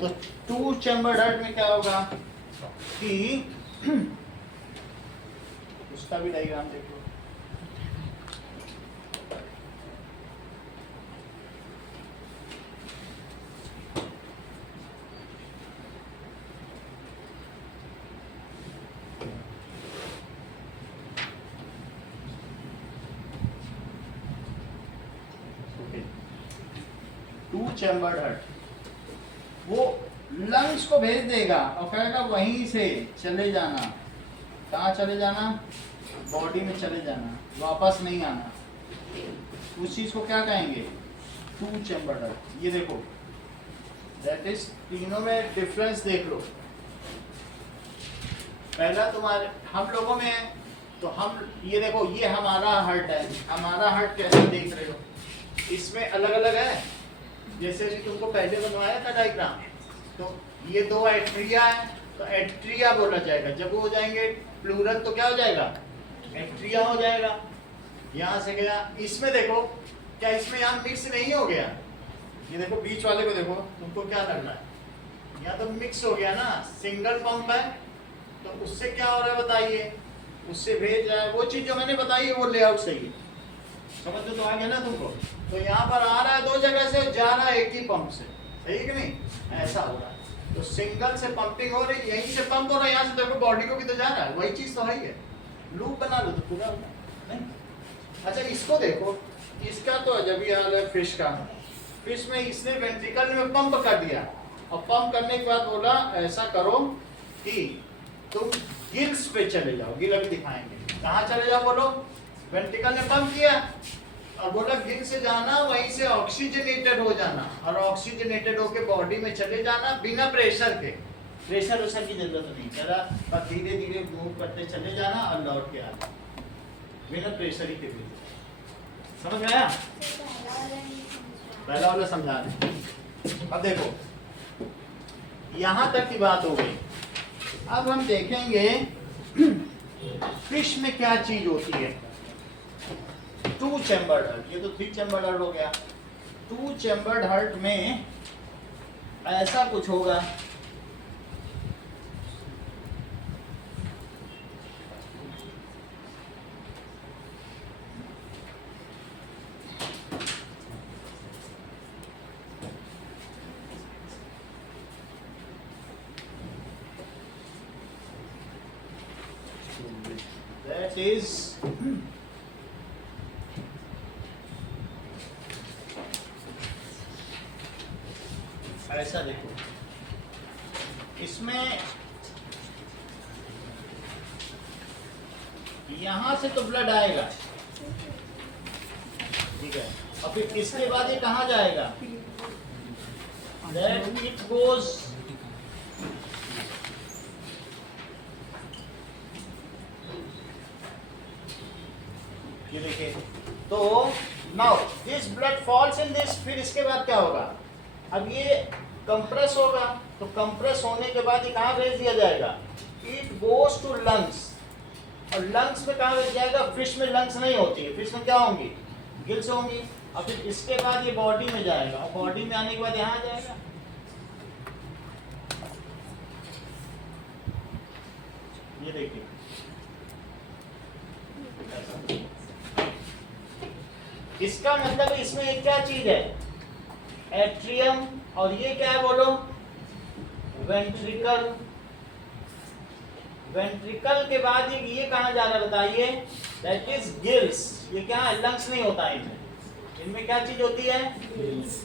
तो 2 चैम्बर्ड हार्ट में क्या होगा कि उसका भी डायग्राम देख लो। चैम्बर्ड हार्ट वो लंग्स को भेज देगा और कहेगा वहीं से चले जाना। कहाँ चले जाना? बॉडी में चले जाना, वापस नहीं आना। उस चीज को क्या कहेंगे? 2 चैम्बर्ड हार्ट। ये देखो दैट इज, तीनों में डिफरेंस देख लो। पहला तुम्हारे हम लोगों में है तो हम ये देखो, ये हमारा हार्ट है। हमारा हार्ट कैसे देख रहे हो? इसमें अलग अलग है। जैसे कि तुमको पहले बनवाया था डायग्राम, तो ये 2 एट्रिया है तो एट्रिया बोला जाएगा। जब वो हो जाएंगे प्लूरल तो क्या हो जाएगा? एट्रिया हो जाएगा। यहाँ से गया, इसमें देखो क्या इसमें यहाँ मिक्स नहीं हो गया? ये देखो बीच वाले को देखो, तुमको क्या लग रहा है? यहाँ तो मिक्स हो गया ना, सिंगल पंप है तो उससे क्या हो रहा है बताइए? उससे भेज रहा है वो चीज जो मैंने बताई है, वो लेआउट सही है। समझ तो आ गया ना तुमको? तो यहाँ पर आ रहा है 2 जगह से, जा रहा है एक ही पंप से, सही कि नहीं? ऐसा हो रहा है। तो सिंगल से पंपिंग हो रही, यहीं से पंप हो रहा है, यहाँ से देखो बॉडी को भी तो जा रहा है, वही चीज तो है ही है। लूप बना लो तो पूरा होगा नहीं। अच्छा इसको देखो, इसका तो अजब ही हाल है फिश का। फिश में इसने वेंट्रिकल में पंप कर दिया और पंप करने के बाद बोला ऐसा करो कि तुम गिल्स पे चले जाओ, गिल अभी दिखाएंगे। कहाँ चले जाओ बोलो? वेंट्रिकल ने पंप किया और बोला गिल से जाना, वहीं से ऑक्सीजनेटेड हो जाना और ऑक्सीजनेटेड होके बॉडी में चले जाना बिना प्रेशर के। प्रेशर उशर की जरूरत नहीं, जरा बस धीरे धीरे मूव करते चले जाना और लौट के आना बिना प्रेशर ही के भी। समझ में आया? पहला वाला समझा रहे। अब देखो यहां तक की बात हो गई। अब हम देखेंगे फिश में क्या चीज होती है। 2 चैम्बर्ड हर्ट, ये तो 3 चैम्बर्ड हर्ट हो गया। 2 चैम्बर्ड हर्ट में ऐसा कुछ होगा, that is ऐसा देखो, इसमें यहां से तो ब्लड आएगा, ठीक है, और फिर इसके बाद ये कहाँ जाएगा? That it goes ये देखिए, तो now this blood falls in this, फिर इसके बाद क्या होगा? अब ये कंप्रेस होगा, तो कंप्रेस होने के बाद ये कहाँ भेज दिया जाएगा? इट गोज टू लंग्स, और लंग्स में कहाँ भेज जाएगा? फिश में लंग्स नहीं होती है, फिश में क्या होंगी? गिल्स होंगी। और फिर इसके बाद ये बॉडी में जाएगा, और बॉडी में आने के बाद यहाँ आ जाएगा। ये देखिए, इसका मतलब इसमें एक क्या चीज है? एट्रियम, और ये क्या है बोलो? वेंट्रिकल। वेंट्रिकल के बाद ये कहाँ जा रहा है बताइए? That is gills. ये क्या है? लंग्स नहीं होता है इनमें। इनमें क्या चीज होती है?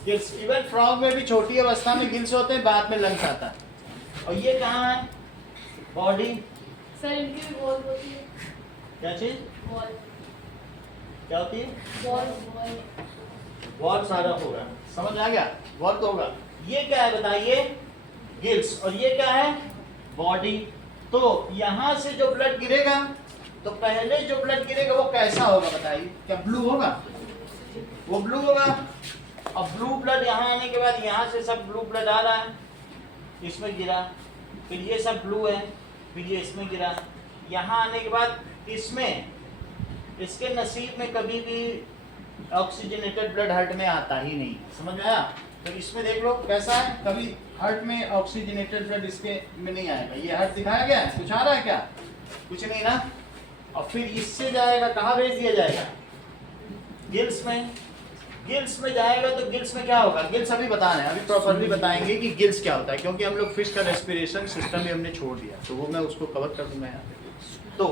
गिल्स। इवन फ्रॉग में भी छोटी अवस्था में गिल्स होते हैं, बाद में लंग्स आता है। और ये कहाँ है? बॉडी। सर इनकी भी वॉल होती है। क्या चीज? वॉल। क्या होती है? वॉल। वॉल सारा होगा, समझ आ गया? वॉल तो होगा। ये क्या है बताइए? गिल्स। और ये क्या है? बॉडी। तो यहां से जो ब्लड गिरेगा, तो पहले जो ब्लड गिरेगा वो कैसा होगा बताइए? क्या ब्लू होगा? वो ब्लू होगा। अब ब्लू ब्लड यहाँ आने के बाद यहाँ से सब ब्लू ब्लड आ रहा है, इसमें गिरा, फिर ये सब ब्लू है, फिर ये इसमें गिरा, यहाँ आने के बाद इसमें, इसके नसीब में कभी भी ऑक्सीजनेटेड ब्लड हार्ट में आता ही नहीं। समझ में आया? तो इसमें देख लो कैसा है, कभी हार्ट में ऑक्सीजनेटेड ब्लड इसके में नहीं आएगा। ये हार्ट दिखाया गया है, कुछ आ रहा है क्या? कुछ नहीं ना। और फिर इससे जाएगा, कहाँ भेज दिया जाएगा? गिल्स में। गिल्स में जाएगा, तो गिल्स में क्या होगा? गिल्स अभी बता रहे हैं, अभी प्रॉपरली बताएंगे कि गिल्स क्या होता है, क्योंकि हम लोग फिश का रेस्पिरेशन सिस्टम भी हमने छोड़ दिया, तो वो मैं उसको कवर कर दूंगा यहाँ पे। तो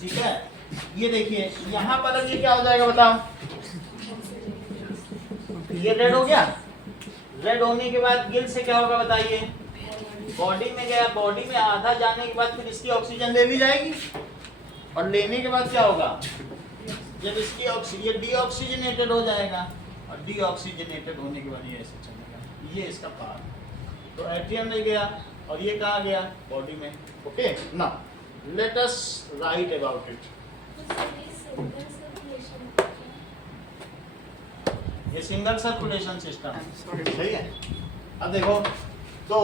ठीक है, ये देखिए यहाँ पर अब ये क्या हो जाएगा बताओ? ये रेड हो गया। रेड होने के बाद गिल से क्या होगा बताइए? बॉडी में गया, बॉडी में आधा जाने के बाद फिर इसकी ऑक्सीजन ले ली जाएगी, और लेने के बाद क्या होगा? जब इसकी ऑक्सीजन डीऑक्सीजनेटेड हो जाएगा, और डीऑक्सीजनेटेड होने के बाद ये ऐसे चलेगा। ये इसका पार्ट। तो एट्रियम में गया, और ये कहाँ गया? बॉडी में। Okay, now let us right about it. ये सिंगल सर्कुलेशन सिस्टम, सही है। अब देखो, तो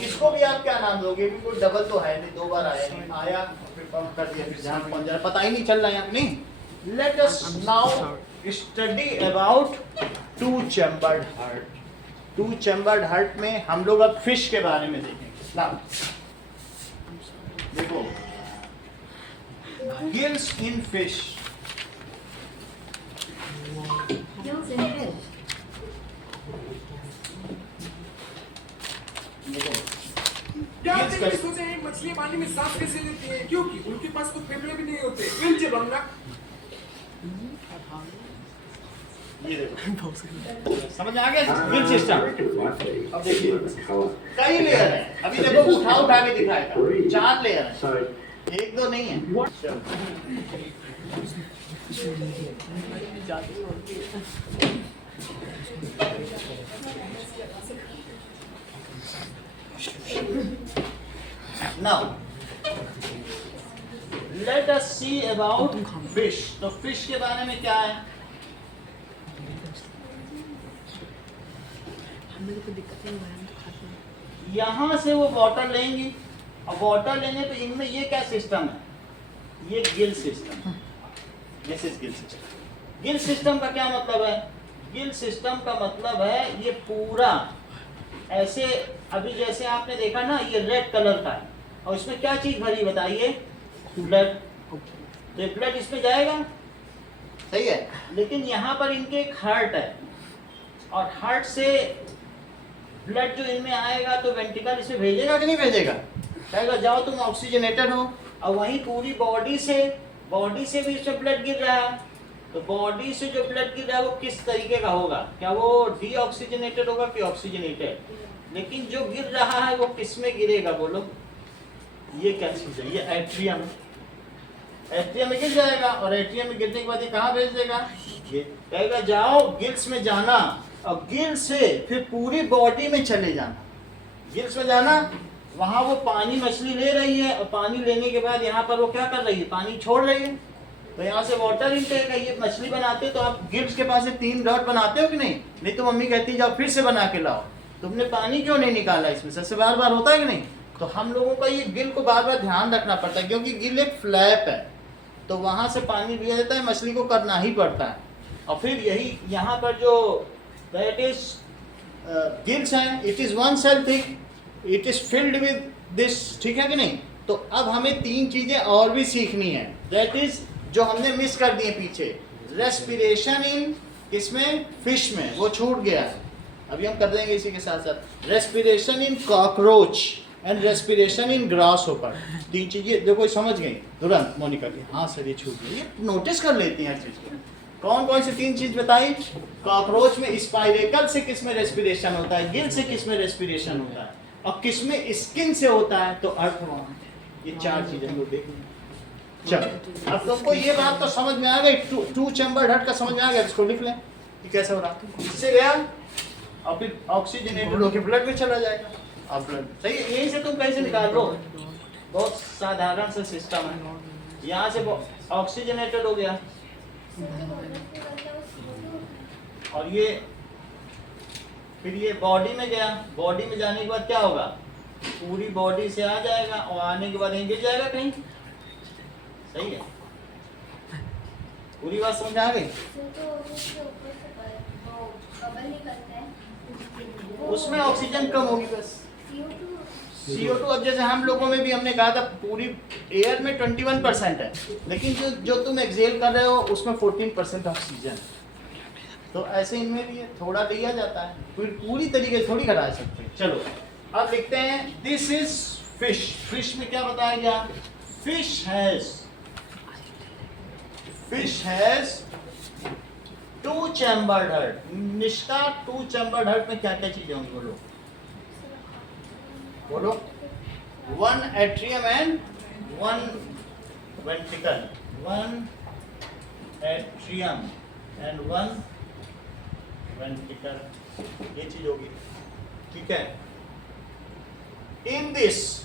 इसको भी आप क्या नाम दोगे? कोई डबल तो है नहीं, 2 बार आया नहीं, आया फिर पंप कर दिया, फिर ध्यान पहुंच जा, पता ही नहीं चल रहा है नहीं। Let us now study about 2 chambered heart. 2 chambered heart में हम लोग अब फिश के बारे में देखेंगे। नाउ देखो, गिल्स इन फिश। क्या आपने कभी सोचा है मछली पानी में सांस कैसे लेती है? क्योंकि उनके पास तो फेफड़े भी नहीं होते। ये देखो समझ में आ गया गिल सिस्टम। अब देखिए कई लेयर है, अभी देखो उठा के दिखाएगा, 4 लेयर है, 1 2 नहीं है। Now let us see about fish। तो फिश के बारे में क्या है? यहाँ से वो वाटर लेंगी और वाटर लेंगे तो इनमें ये क्या सिस्टम है? ये Gill system. This is Gill system. Gill system का क्या मतलब है? गिल सिस्टम का मतलब है ये पूरा ऐसे, अभी जैसे आपने देखा ना ये रेड कलर का है और इसमें क्या चीज भरी बताइए? ब्लड। तो ये ब्लड इसमें जाएगा, सही है, लेकिन यहाँ पर इनके एक हार्ट है और हार्ट से ब्लड जो इनमें आएगा तो वेंट्रिकल इसमें भेजेगा कि नहीं भेजेगा? कहेगा जाओ तुम ऑक्सीजनेटेड हो, और वहीं पूरी बॉडी से भी इसमें ब्लड गिर रहा है। तो बॉडी से जो ब्लड गिर रहा है वो किस तरीके का होगा? क्या वो डीऑक्सीजनेटेड होगा कि ऑक्सीजनेटेड? लेकिन जो गिर रहा है वो किस में गिरेगा बोलो? ये क्या चीज है? ये एट्रियम। एट्रियम में गिर जाएगा और एट्रियम में गिरने के बाद ये कहाँ भेज देगा? ये कहेगा जाओ गिल्स में जाना, और गिल्स से फिर पूरी बॉडी में चले जाना। गिल्स में जाना, वहां वो पानी मछली ले रही है और पानी लेने के बाद यहाँ पर वो क्या कर रही है? पानी छोड़ रही है। तो यहाँ से वाटर इनटेक है। ये मछली बनाते तो आप गिल्स के पास से 3 डॉट बनाते हो कि नहीं? नहीं तो मम्मी कहती जाओ फिर से बना के लाओ। तुमने पानी क्यों नहीं निकाला इसमें? सबसे बार बार होता है कि नहीं? तो हम लोगों का ये गिल को बार बार ध्यान रखना पड़ता है, क्योंकि गिल एक फ्लैप है, तो वहां से पानी लिया जाता है, मछली को करना ही पड़ता है। और फिर यही यहाँ पर जो दैट इज गिल्स हैं, it is 1 cell thick, it is filled with this, ठीक है कि नहीं? तो अब हमें 3 चीजें और भी सीखनी है, दैट इज जो हमने मिस कर दिए पीछे। रेस्पिरेशन इन किसमें? फिश में, वो छूट गया है, अभी हम कर देंगे इसी के साथ साथ। Respiration in cockroach and respiration in grass hopper. 3 चीजें देखो समझ गई तुरंत मोनिका की, हाँ सर ये छूट गई, ये नोटिस कर लेती हैं हर चीज को। कौन कौन सी 3 चीज बताई? कॉकरोच में स्पाइरेकल से किस में रेस्पिरेशन होता है, गिल से किस में रेस्पिरेशन होता है, और किस में स्किन से होता है, तो अर्थवर्म। ये 4 चीजें हम लोग देखेंगे। चलो अब तुमको ये बात तो समझ में आ गई, 2 चैम्बर हर्ट का समझ में आ गया, इसको लिख लें कि कैसे हो रहा। इससे गया और फिर ऑक्सीजनेटेड होकर ब्लड में चला जाएगा। अब ब्लड सही है, यहीं से तुम कैसे निकाल लो, बहुत साधारण सा सिस्टम है। यहाँ से ऑक्सीजनेटेड हो गया और ये फिर ये बॉडी में गया, बॉडी में जाने के बाद क्या होगा? पूरी बॉडी से आ जाएगा और आने के बाद यहीं गिर जाएगा कहीं, सही है? पूरी बात समझ आ गई? उसमें ऑक्सीजन कम होगी बस। CO2 अब जैसे हम लोगों में भी हमने कहा था पूरी एयर में 21% है, लेकिन जो तुम एक्सेल कर रहे हो उसमें 14% ऑक्सीजन। तो ऐसे इनमें भी थोड़ा लिया जाता है, फिर पूरी तरीके से थोड़ी घटा सकते। चलो अब लिखते हैं दिस इज फिश। फिश में क्या बताया गया? Fish has 2 chambered hurt. निष्ठा 2 चैम्बर्ड हर्ट में क्या क्या चीजें होंगी बोलो? बोलो 1 atrium and 1 ventricle. 1 atrium and 1 ventricle, ये चीज होगी, ठीक है? In this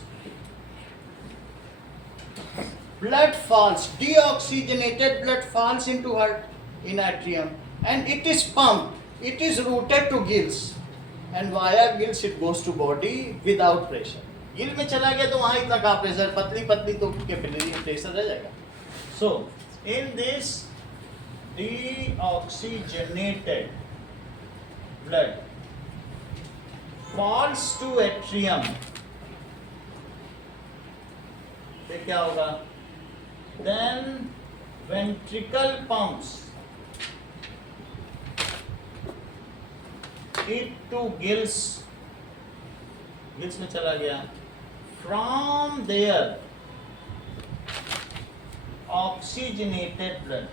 blood falls, deoxygenated blood falls into heart in atrium and it is pumped, it is routed to gills and via gills it goes to body without pressure. Gill में चला गया तो वहां इतना का प्रेशर, पतली पतली तो कैपिलरी में प्रेशर रह जाएगा। So in this deoxygenated blood falls to atrium, तो क्या होगा? Then ventricle pumps it to gills, gills में चला गया। From there oxygenated blood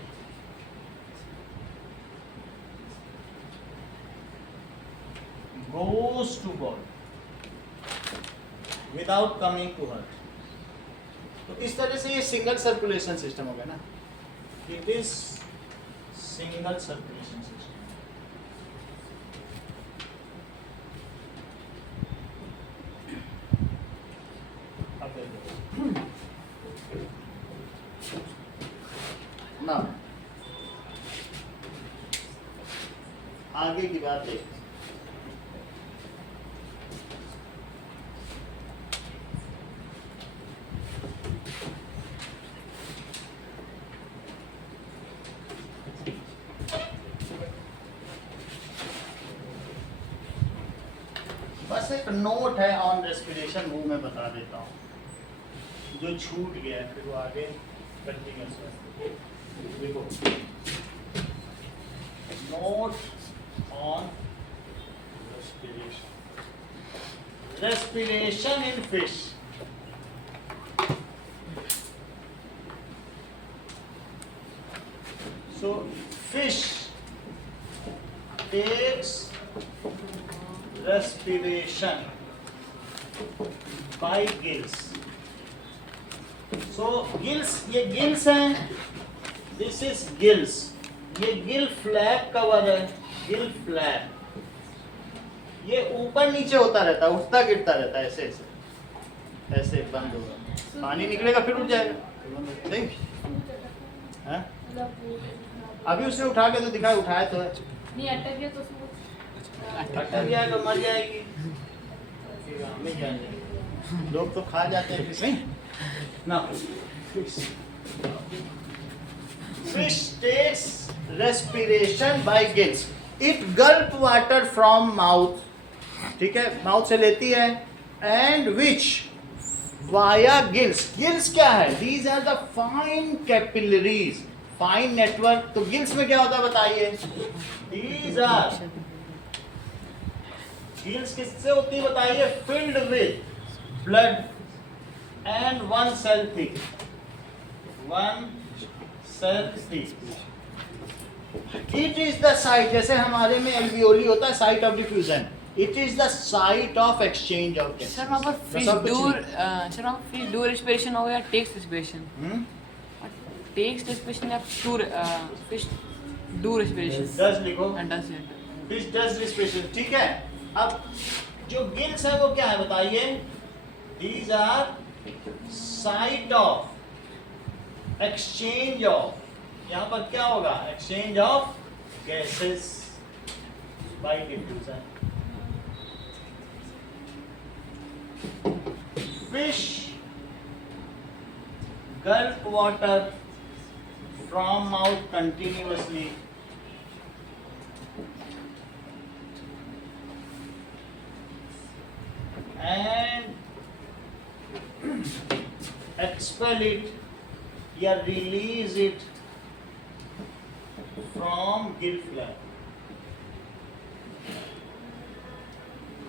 goes to body without coming to heart. तो इस तरह से ये सिंगल सर्कुलेशन सिस्टम हो गया ना, it is single circulation system. अब देखो ना, आगे की बात है. बस एक नोट है ऑन रेस्पिरेशन, वो मैं बता देता हूँ, जो छूट गया है, फिर वो आगे कंटिन्यूस है. देखो, note on respiration. Respiration in fish. So fish takes respiration by gills. So gills, ये gills हैं, this is gills. ये गिल फ्लैप कवर है, गिल फ्लैप. ये ऊपर नीचे होता रहता है, उठता गिरता रहता है, ऐसे ऐसे ऐसे बंद होगा, पानी निकलेगा फिर उठ जाएगा. ठीक है, अभी उसने उठा के तो दिखाया, उठाया तो है नहीं, अटक गया तो अटक गया तो मर जाएगी. नहीं जाएगी, लोग तो खा जाते हैं फिश ना. Fish takes respiration by gills. It gulp water from mouth. ठीक है, माउथ से लेती है. And which via gills. Gills क्या है? These are the fine capillaries. Fine network. तो gills में क्या होता है बताइए? These are gills किससे होती है बताइए? Filled with blood and one cell thick. One cell thick. It is the site, जैसे हमारे में alveoli होता है, site of diffusion. It is the site of exchange of gases. Sir वहाँ पर फिश डू रेस्पिरेशन हो गया, टेक्स रेस्पिरेशन. टेक्स रेस्पिरेशन या फिश डू रेस्पिरेशन. Does लिखो. अंडरस्टैंड. Fish does respiration. ठीक है. अब जो gills है वो क्या है बताइए? These are site of exchange of. यहाँ पर क्या होगा? Exchange of gases by diffusion. Fish gulp water from mouth continuously. And expel it या release it from gill flap.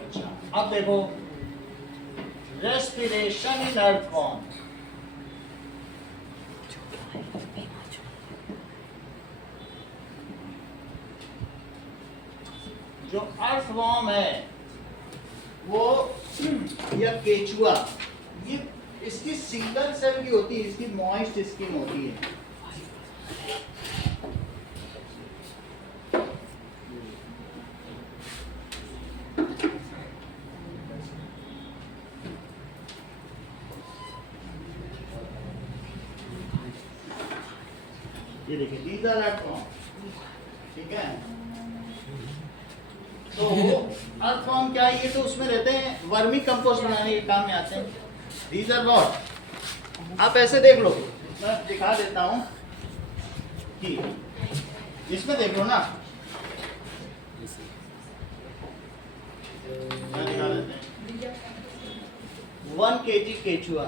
अच्छा, अब देखो respiration in earthworm. जो अर्थवॉर्म है वो या केचुआ, ये इसकी सिंगल सेल की होती है, इसकी मॉइस्ट स्किन होती है. ये देखिए these are earthworm. ठीक है, तो अर्थवॉर्म क्या है? ये तो उसमें रहते हैं, वर्मी कंपोस्ट बनाने के काम में आते हैं. These are what? आप ऐसे देख लो, मैं दिखा देता हूँ कि इसमें देख लो ना, मैं दिखा देते हैं. 1 kg केचुआ.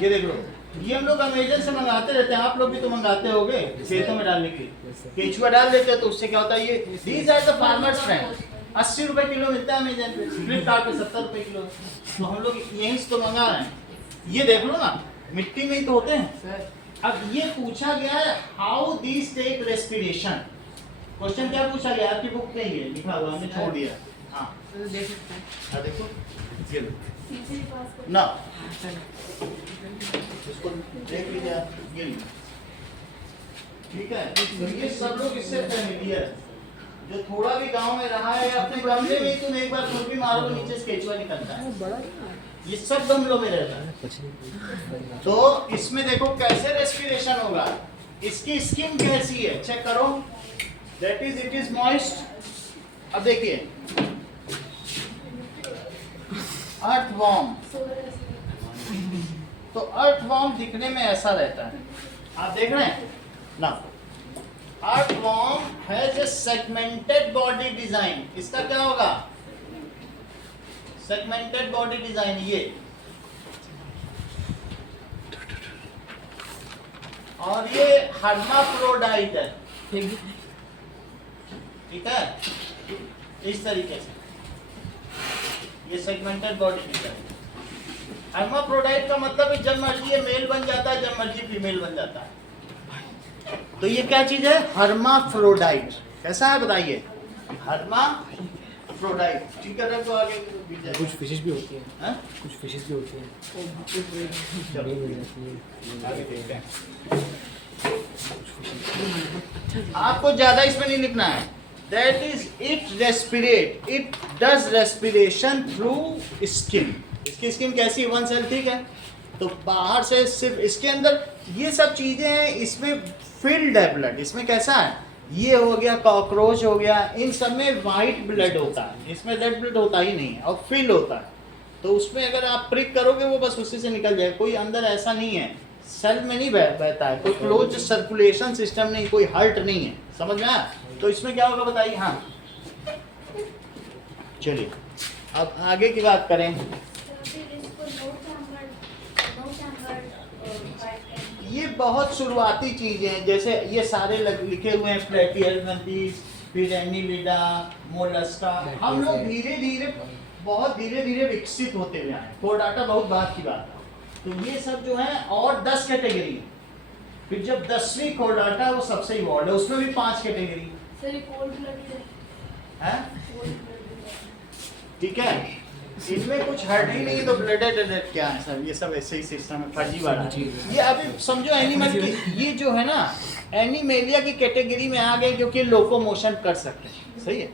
ये देख लो, ये हम लोग अमेजन से मंगाते रहते हैं, आप लोग भी तो मंगाते होंगे खेतों में डालने के लिए. केचुआ डाल देते हैं तो उससे क्या होता है? ये these are the farmers friend. 80 रुपए किलो मिलता है अमेजन पे, फ्लिपकार्ट पे 70 रुपए किलो. तो हम लोग यहीं से तो मंगा रहे हैं. ये देख लो ना, मिट्टी में ही तो होते हैं. अब ये पूछा गया है how these take respiration. Question क्या पूछा गया आपकी बुक में ही है लिखा हुआ, हमने छोड़ दिया। हाँ तो देख सकते हैं। हाँ देखो ये लो। ना हाँ, चलो। इसको देख लीजिए आप, ये लीजिए। ठीक है, तो ये सब लोग इससे फेमिलियर है। जो थोड़ा भी गांव में रहा है अपने गमले में ही तुम एक बार खुद भी मारो नीचे स्केचुआ निकलता है, ये सब गमलों में रहता है। तो इसमें देखो कैसे रेस्पिरेशन होगा, इसकी स्किन कैसी है चेक करो, that is it is moist. अब देखिए अर्थवॉर्म, तो अर्थवॉर्म दिखने में ऐसा रहता है, आप देख रहे हैं ना। Earthworm has A segmented body design, इसका क्या होगा सेगमेंटेड बॉडी डिजाइन, ये और ये हर्माफ्रोडाइट है, ठीक है, इस तरीके से ये सेगमेंटेड बॉडी डिजाइन। हर्माफ्रोडाइट का मतलब है जब मर्जी ये मेल बन जाता है, जब मर्जी फीमेल बन जाता है। तो ये क्या चीज है हर्माफ्रोडाइट, कैसा है बताइए हर्माफ्रोडाइट। ठीक है, तो आगे कुछ फिशेस भी होती हैं, हैं? कुछ फिशेस भी होती हैं, चलो, मेल हो जाती हैं, आगे देखते हैं। आपको ज्यादा इसमें नहीं लिखना है, that is it रेस्पिरेट, it does respiration through skin. इसकी स्किन कैसी है, वन सेल, ठीक है। तो बाहर से सिर्फ इसके अंदर ये सब चीजें हैं, इसमें फिल्ड है ब्लड, इसमें कैसा है, ये हो गया कॉकरोच हो गया, इन सब में वाइट ब्लड होता है, इसमें रेड ब्लड होता ही नहीं है और फिल होता है। तो उसमें अगर आप प्रिक करोगे वो बस उसी से निकल जाए, कोई अंदर ऐसा नहीं है, सेल में नहीं बहता है, कोई क्लोज सर्कुलेशन सिस्टम नहीं, कोई हर्ट नहीं है, समझ में आया। तो इसमें क्या होगा बताइए। हाँ चलिए अब आगे की बात करें। ये बहुत शुरुआती चीजें हैं, जैसे ये सारे लिखे हुए हैं प्लेटिहेल्मिन्थेस, फिर एनिलिडा, मोलस्का। हम लोग धीरे धीरे बहुत धीरे धीरे विकसित होते हुए आए, कोर्डाटा बहुत बात की बात है। तो ये सब जो है और 10 कैटेगरी है, फिर जब 10वीं कोर्डाटा वो सबसे इवॉल्व है, उसमें भी 5 कैटेगरी है, ठीक है। इनमें कुछ हर्ट ही नहीं, तो ब्लडेड क्या है सर, ये सब ऐसे ही सिस्टम है, फर्जीवाड़ा है। ये अभी समझो एनिमल की, ये जो है ना एनिमेलिया की कैटेगरी में आ गए, क्योंकि लोकोमोशन कर सकते हैं, सही है,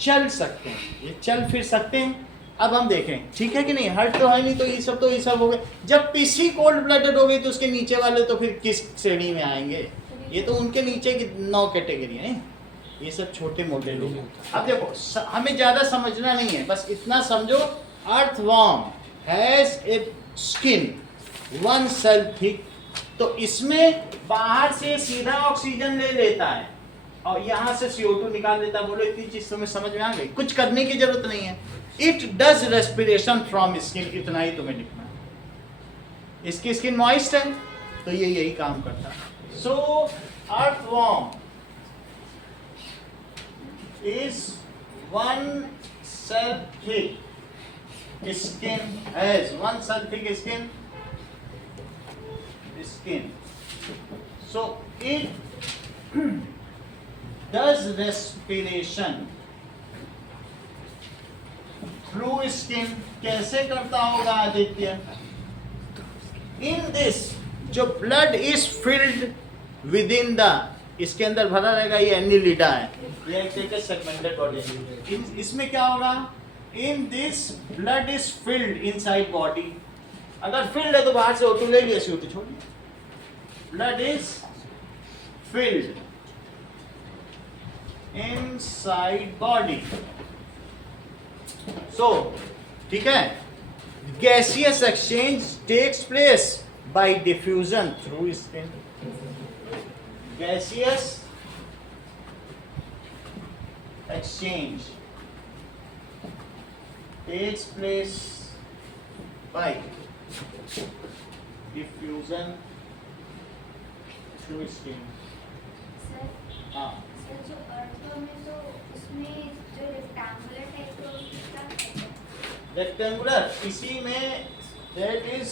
चल सकते हैं, ये चल फिर सकते हैं। अब हम देखें, ठीक है कि नहीं, हर्ट तो है नहीं, तो ये सब हो गए। जब पीसी कोल्ड ब्लडेड हो गई तो उसके नीचे वाले तो फिर किस श्रेणी में आएंगे, ये तो उनके नीचे की 9 कैटेगरी है, ये सब छोटे मोटे लोग। अब देखो हमें ज्यादा समझना नहीं है, बस इतना समझो, earthworm has a skin 1 cell thick, तो इसमें बाहर से सीधा ऑक्सीजन ले लेता है और यहाँ से CO2 निकाल देता है। बोलो इतनी चीज तुम्हें समझ में आ गई, कुछ करने की जरूरत नहीं है। It does respiration from skin, इतना ही तुम्हें लिखना है। इसकी स्किन मॉइस्ट है तो ये यही काम करता है। सो earthworm is 1 cell thick skin, has 1 cell thick skin, so it does respiration through skin। कैसे करता होगा आदित्य, in this जो blood is filled within the, इसके अंदर भरा रहेगा, ये एनिलिडा है, ये एक सेगमेंटेड बॉडी है। इसमें क्या होगा, in this blood is filled inside body, अगर फिल्ड है तो बाहर से O2 ले लिया, CO2 छोड़ दिया। Blood is filled inside body, so ठीक है। Gaseous exchange takes place by diffusion through skin. Gaseous exchange takes place by diffusion through skin। हाँ, जो अर्थवॉर्म है तो उसमें जो रेक्टेंगुलर टाइप का उसका रेक्टेंगुलर, इसी में दैट इज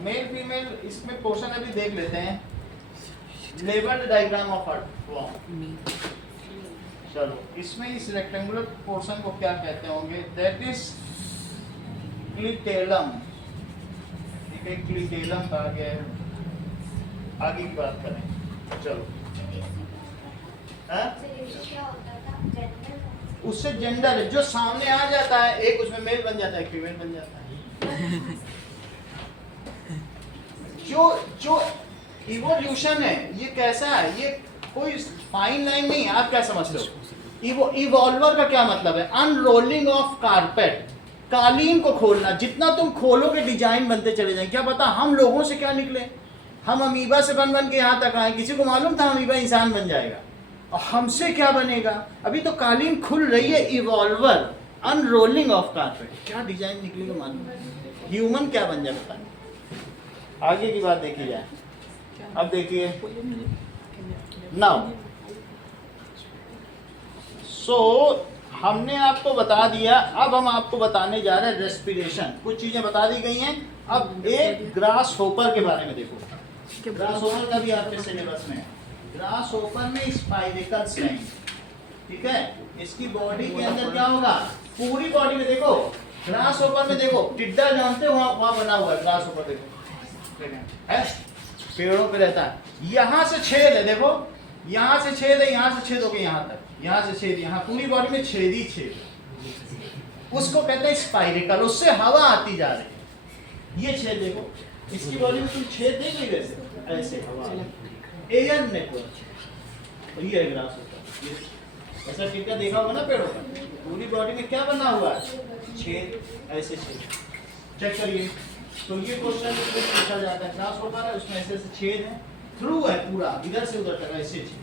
मेल फीमेल, इसमें पोर्शन अभी देख लेते हैं। लेबल्ड डायग्राम ऑफ अर्थवॉर्म, चलो इसमें इस रेक्टेंगुलर पोर्शन को क्या कहते होंगे? That is clitellum. ठीक है, क्लिटेलम कहा गया है। आगे की बात करें, चलो। हाँ? क्या होता था जेंडर? उससे जेंडर जो सामने आ जाता है, एक उसमें मेल बन जाता है, फीमेल बन जाता है। जो इवोल्यूशन है ये कैसा है? ये कोई फाइन लाइन नहीं है। आप क्या समझते हो? इवॉल्वर का क्या मतलब है? अनरोलिंग ऑफ कारपेट, कालीन को खोलना। जितना तुम खोलोगे डिजाइन बनते चले जाएंगे। क्या पता हम लोगों से क्या निकले। हम अमीबा से बन बन के यहाँ तक आए। किसी को मालूम था अमीबा इंसान बन जाएगा? और हमसे क्या बनेगा? अभी तो कालीन खुल रही है। इवॉल्वर, अनरोलिंग ऑफ कारपेट, क्या डिजाइन निकलेगा मालूम? ह्यूमन क्या बन जाए पता नहीं। आगे की बात देखी जाए। अब देखिए नाउ, सो हमने आपको बता दिया। अब हम आपको बताने जा रहे हैं रेस्पिरेशन। कुछ चीजें बता दी गई हैं। अब एक ग्रास होपर के बारे में देखो। ग्रास होपर का भी आपके सिलेबस में है। ग्रास होपर में स्पाइरेकल्स रहेंगे। ठीक है, इसकी बॉडी के अंदर क्या होगा? पूरी बॉडी में देखो, ग्रास होपर में देखो, टिड्डा जानते हो वहां बना हुआ है ग्रास होपर। देखो है, पेड़ों पे रहता है। यहाँ से छेद है, देखो यहाँ से छेद है, यहाँ से छेद हो गया यहाँ तक, यहाँ से छेद, यहाँ पूरी बॉडी में छेद ही छेद। उसको कहते हैं स्पाइरिकल। उससे हवा आती जा रही है। ये छेद देखो, इसकी बॉडी में तुम छेद देख रही वैसे, ऐसे हवा एयर नेटवर्क। तो ये है ग्रास होता है। ऐसा टिड्डा देखा होगा ना पेड़ों पर, पूरी बॉडी में क्या बना हुआ है? छेद, ऐसे छेद। चेक करिए। तो ये क्वेश्चन पूछा जाता है। ग्रास होपर है, उसमें ऐसे ऐसे छेद है, थ्रू है पूरा, इधर से उधर तक ऐसे छेद।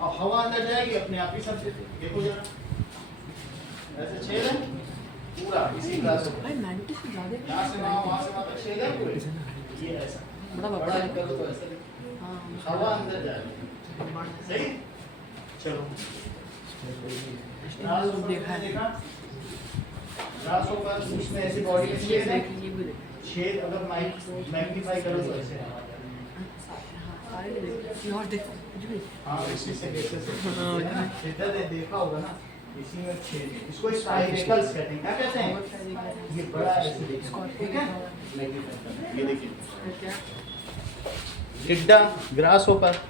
और हवा अंदर जाएगी अपने आप ही। सब देखो जरा, ऐसे छेद है पूरा इसी ग्रास होपर। यहाँ से वहाँ से वहाँ तक छेद है पूरे। ये ऐसा बड़ा करो तो ऐसा हवा अंदर जाएगी। सही, चलो। ग्रास होपर देखा, ग्रास होपर उसमें ऐसी बॉडी में छेद है। छेद अगर मैग्नीफाई करो तो ऐसे हाँ, इसी से छेदा देखा होगा ना, इसी में छेद। इसको स्पाइरेकल्स कहते हैं। क्या कहते हैं? ये बड़ा ऐसे देखो, ठीक है। ये देखिए टिड्डा, ग्रास होपर,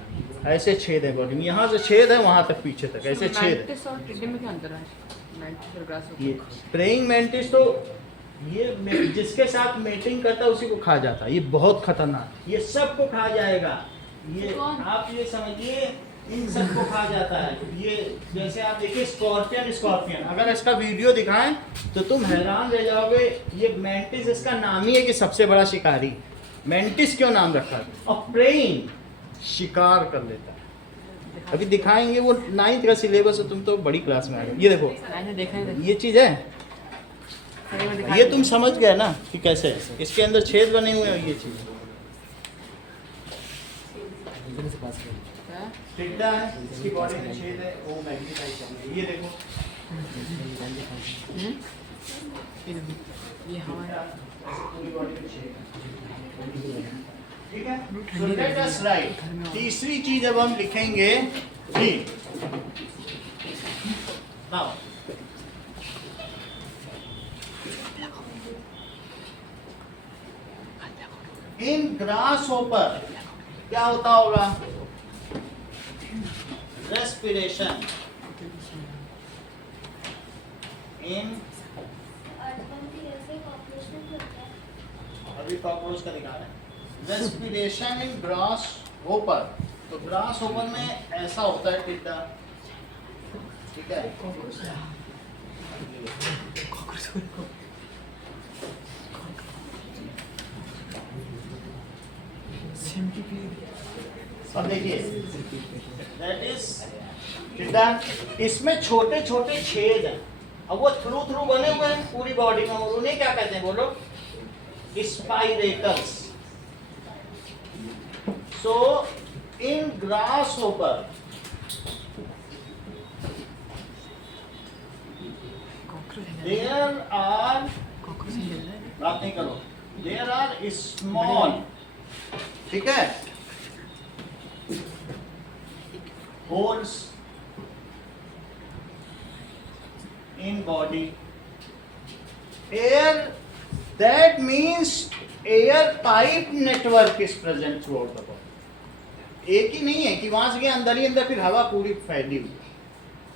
ऐसे छेद है बॉडी में। यहाँ से छेद है वहाँ तक, पीछे तक ऐसे छेद है। ये प्रेइंग मैंटिस तो ये जिसके साथ मेटिंग करता है उसी को खा जाता है। ये बहुत खतरनाक, ये सबको खा जाएगा। ये आप ये समझिए, इन सबको खा जाता है। ये जैसे आप देखिए स्कॉर्पियन, अगर इसका वीडियो दिखाएं तो तुम हैरान रह जाओगे। ये मैंटिस, इसका नाम ही है कि सबसे बड़ा शिकारी। मैंटिस क्यों नाम रखा है? और प्रेइंग, शिकार कर लेता है। अभी दिखाएंगे, वो 9th का सिलेबस है। तुम तो बड़ी क्लास में आ गए। ये देखो, ये चीज है, ये तुम समझ गए ना कि कैसे है। इसके अंदर छेद बने हुए हैं। ये चीज टिड्डा है, इसकी बॉडी में छेद है, वो मैग्नीफाई कर रही है। ये देखो, ये हमारा पूरी बॉडी में छेद है। ठीक है, so let us write। तीसरी चीज अब हम लिखेंगे जी। नाउ इन ग्रास होपर क्या होता होगा? रेस्पिरेशन इन, अभी कॉकरोच का दिखा रहे हैं। Respiration in grass hopper. तो ग्रास होपर में ऐसा होता है टिड्डा, ठीक है। अब देखिए, दैट इज टिड्डा। इसमें छोटे छोटे छेद हैं। अब वो थ्रू बने हुए हैं पूरी बॉडी में। और उन्हें क्या कहते हैं बोलो? Spiracles. So in grasshopper there are, बात नहीं करो, देयर आर स्मॉल, ठीक है, holes in body. Air, that means air pipe network is present throughout the body. एक ही नहीं है कि वहां से अंदर ही अंदर फिर हवा पूरी फैली हुई.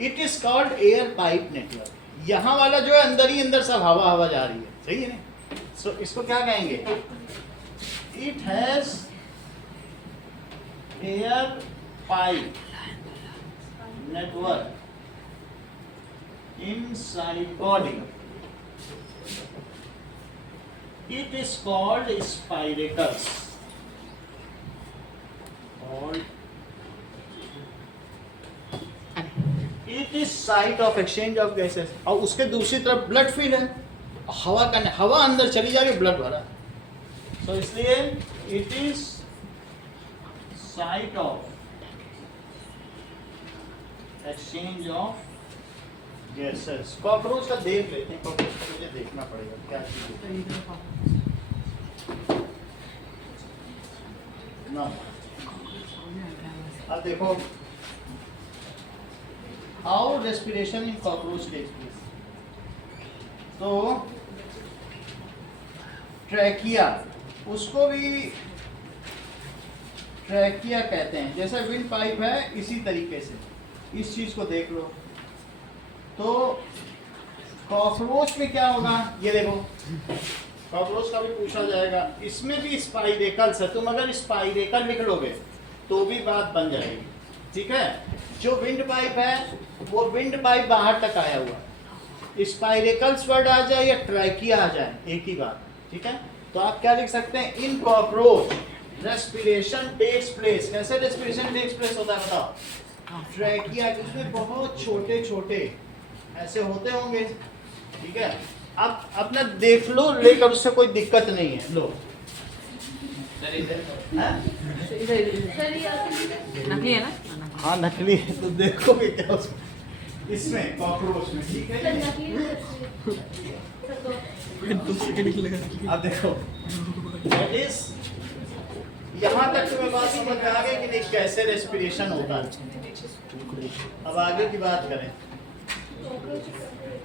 It is called air pipe network. यहाँ वाला जो है अंदर ही अंदर सब हवा जा रही है, सही है ना? So इसको क्या कहेंगे? It has air pipe network inside body. It is called spiracles. It is site of exchange of gases. और उसके दूसरी तरफ ब्लड फील्ड है, हवा अंदर चली जा रही है, ब्लड भरा. तो इसलिए it is site of exchange of gases. Cockroach का देख लेते हैं. कॉकरोच का मुझे देखना पड़ेगा क्या चीज है ना. अब देखो how respiration in cockroach takes place. तो ट्रैकिया, उसको भी ट्रैकिया कहते हैं. जैसा विंड पाइप है इसी तरीके से इस चीज को देख लो. तो कॉकरोच में क्या होगा, ये देखो कॉकरोच का भी पूछा जाएगा. इसमें भी स्पाइरेकल्स है. तुम अगर स्पाइरेकल लिख लोगे तो भी बात बन जाएगी. ठीक है. जो विंड पाइप है वो विंड पाइप बाहर तक आया हुआ है. स्पाइरेकल्स वर्ड आ जाए या ट्रैकिया आ जाए एक ही बात. ठीक है. तो आप क्या लिख सकते हैं, in cockroach respiration takes place. कैसे रेस्पिरेशन टेक्स प्लेस होता है बताओ. ट्रैकिया जिसमें बहुत छोटे छोटे ऐसे होते होंगे. ठीक है. अब अपना देख लो लेकर, उससे कोई दिक्कत नहीं है. लो नकली है ना? हाँ नकली है. तो देखोगे क्या उसमें, इसमें कॉकरोच में. ठीक है. अब देखो यहाँ तक तुम्हें बात समझ में आ गई कि नहीं, कैसे रेस्पिरेशन होता है. अब आगे की बात करें.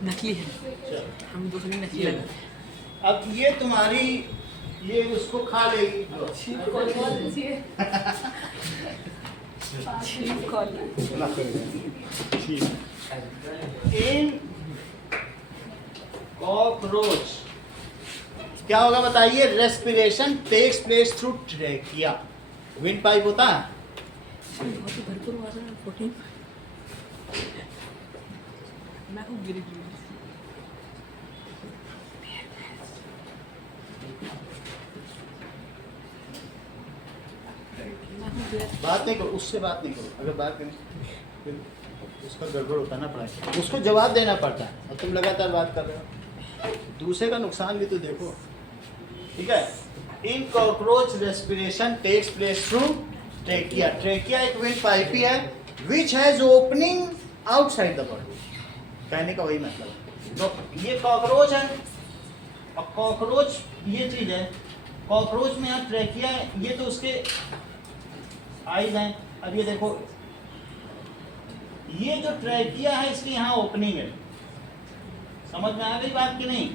नकली है. चलो हम दूसरी नकली लगा. अब ये तुम्हारी ये उसको खा लेगी. इन कॉकरोच क्या होगा बताइए. Respiration takes place through trachea. Wind pipe होता है. बहुत ही भरपूर आवाज है. प्रोटीन मैं को गिरी बात नहीं करो, उससे बात नहीं करो. अगर बात करें फिर उसका गड़बड़ होता है ना पढ़ाई. उसको जवाब देना पड़ता है और तुम लगातार बात कर रहे हो. दूसरे का नुकसान भी तो देखो. ठीक है. In cockroach respiration takes place through trachea. Trachea एक विंड पाइप ही है which has opening outside the body. कहने का वही मतलब. तो ये कॉकरोच है और कॉकरोच ये चीज है. कॉकरोच में यहाँ ट्रैकिया है. ये तो उसके आइज हैं. अब ये देखो ये जो ट्रैकिया है इसकी यहाँ ओपनिंग है. समझ में आ गई बात कि नहीं.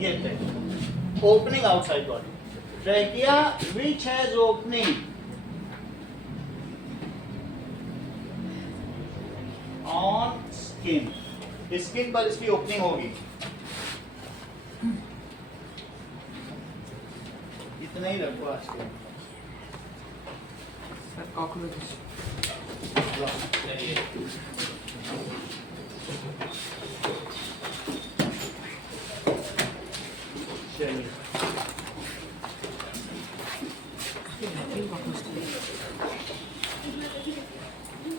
ये trachea opening outside body. Trachea which has opening on skin. Skin पर इसकी ओपनिंग होगी. इतना ही रखो आज के. सर कॉकरोच चलिए बेहतरीन कॉकरोच.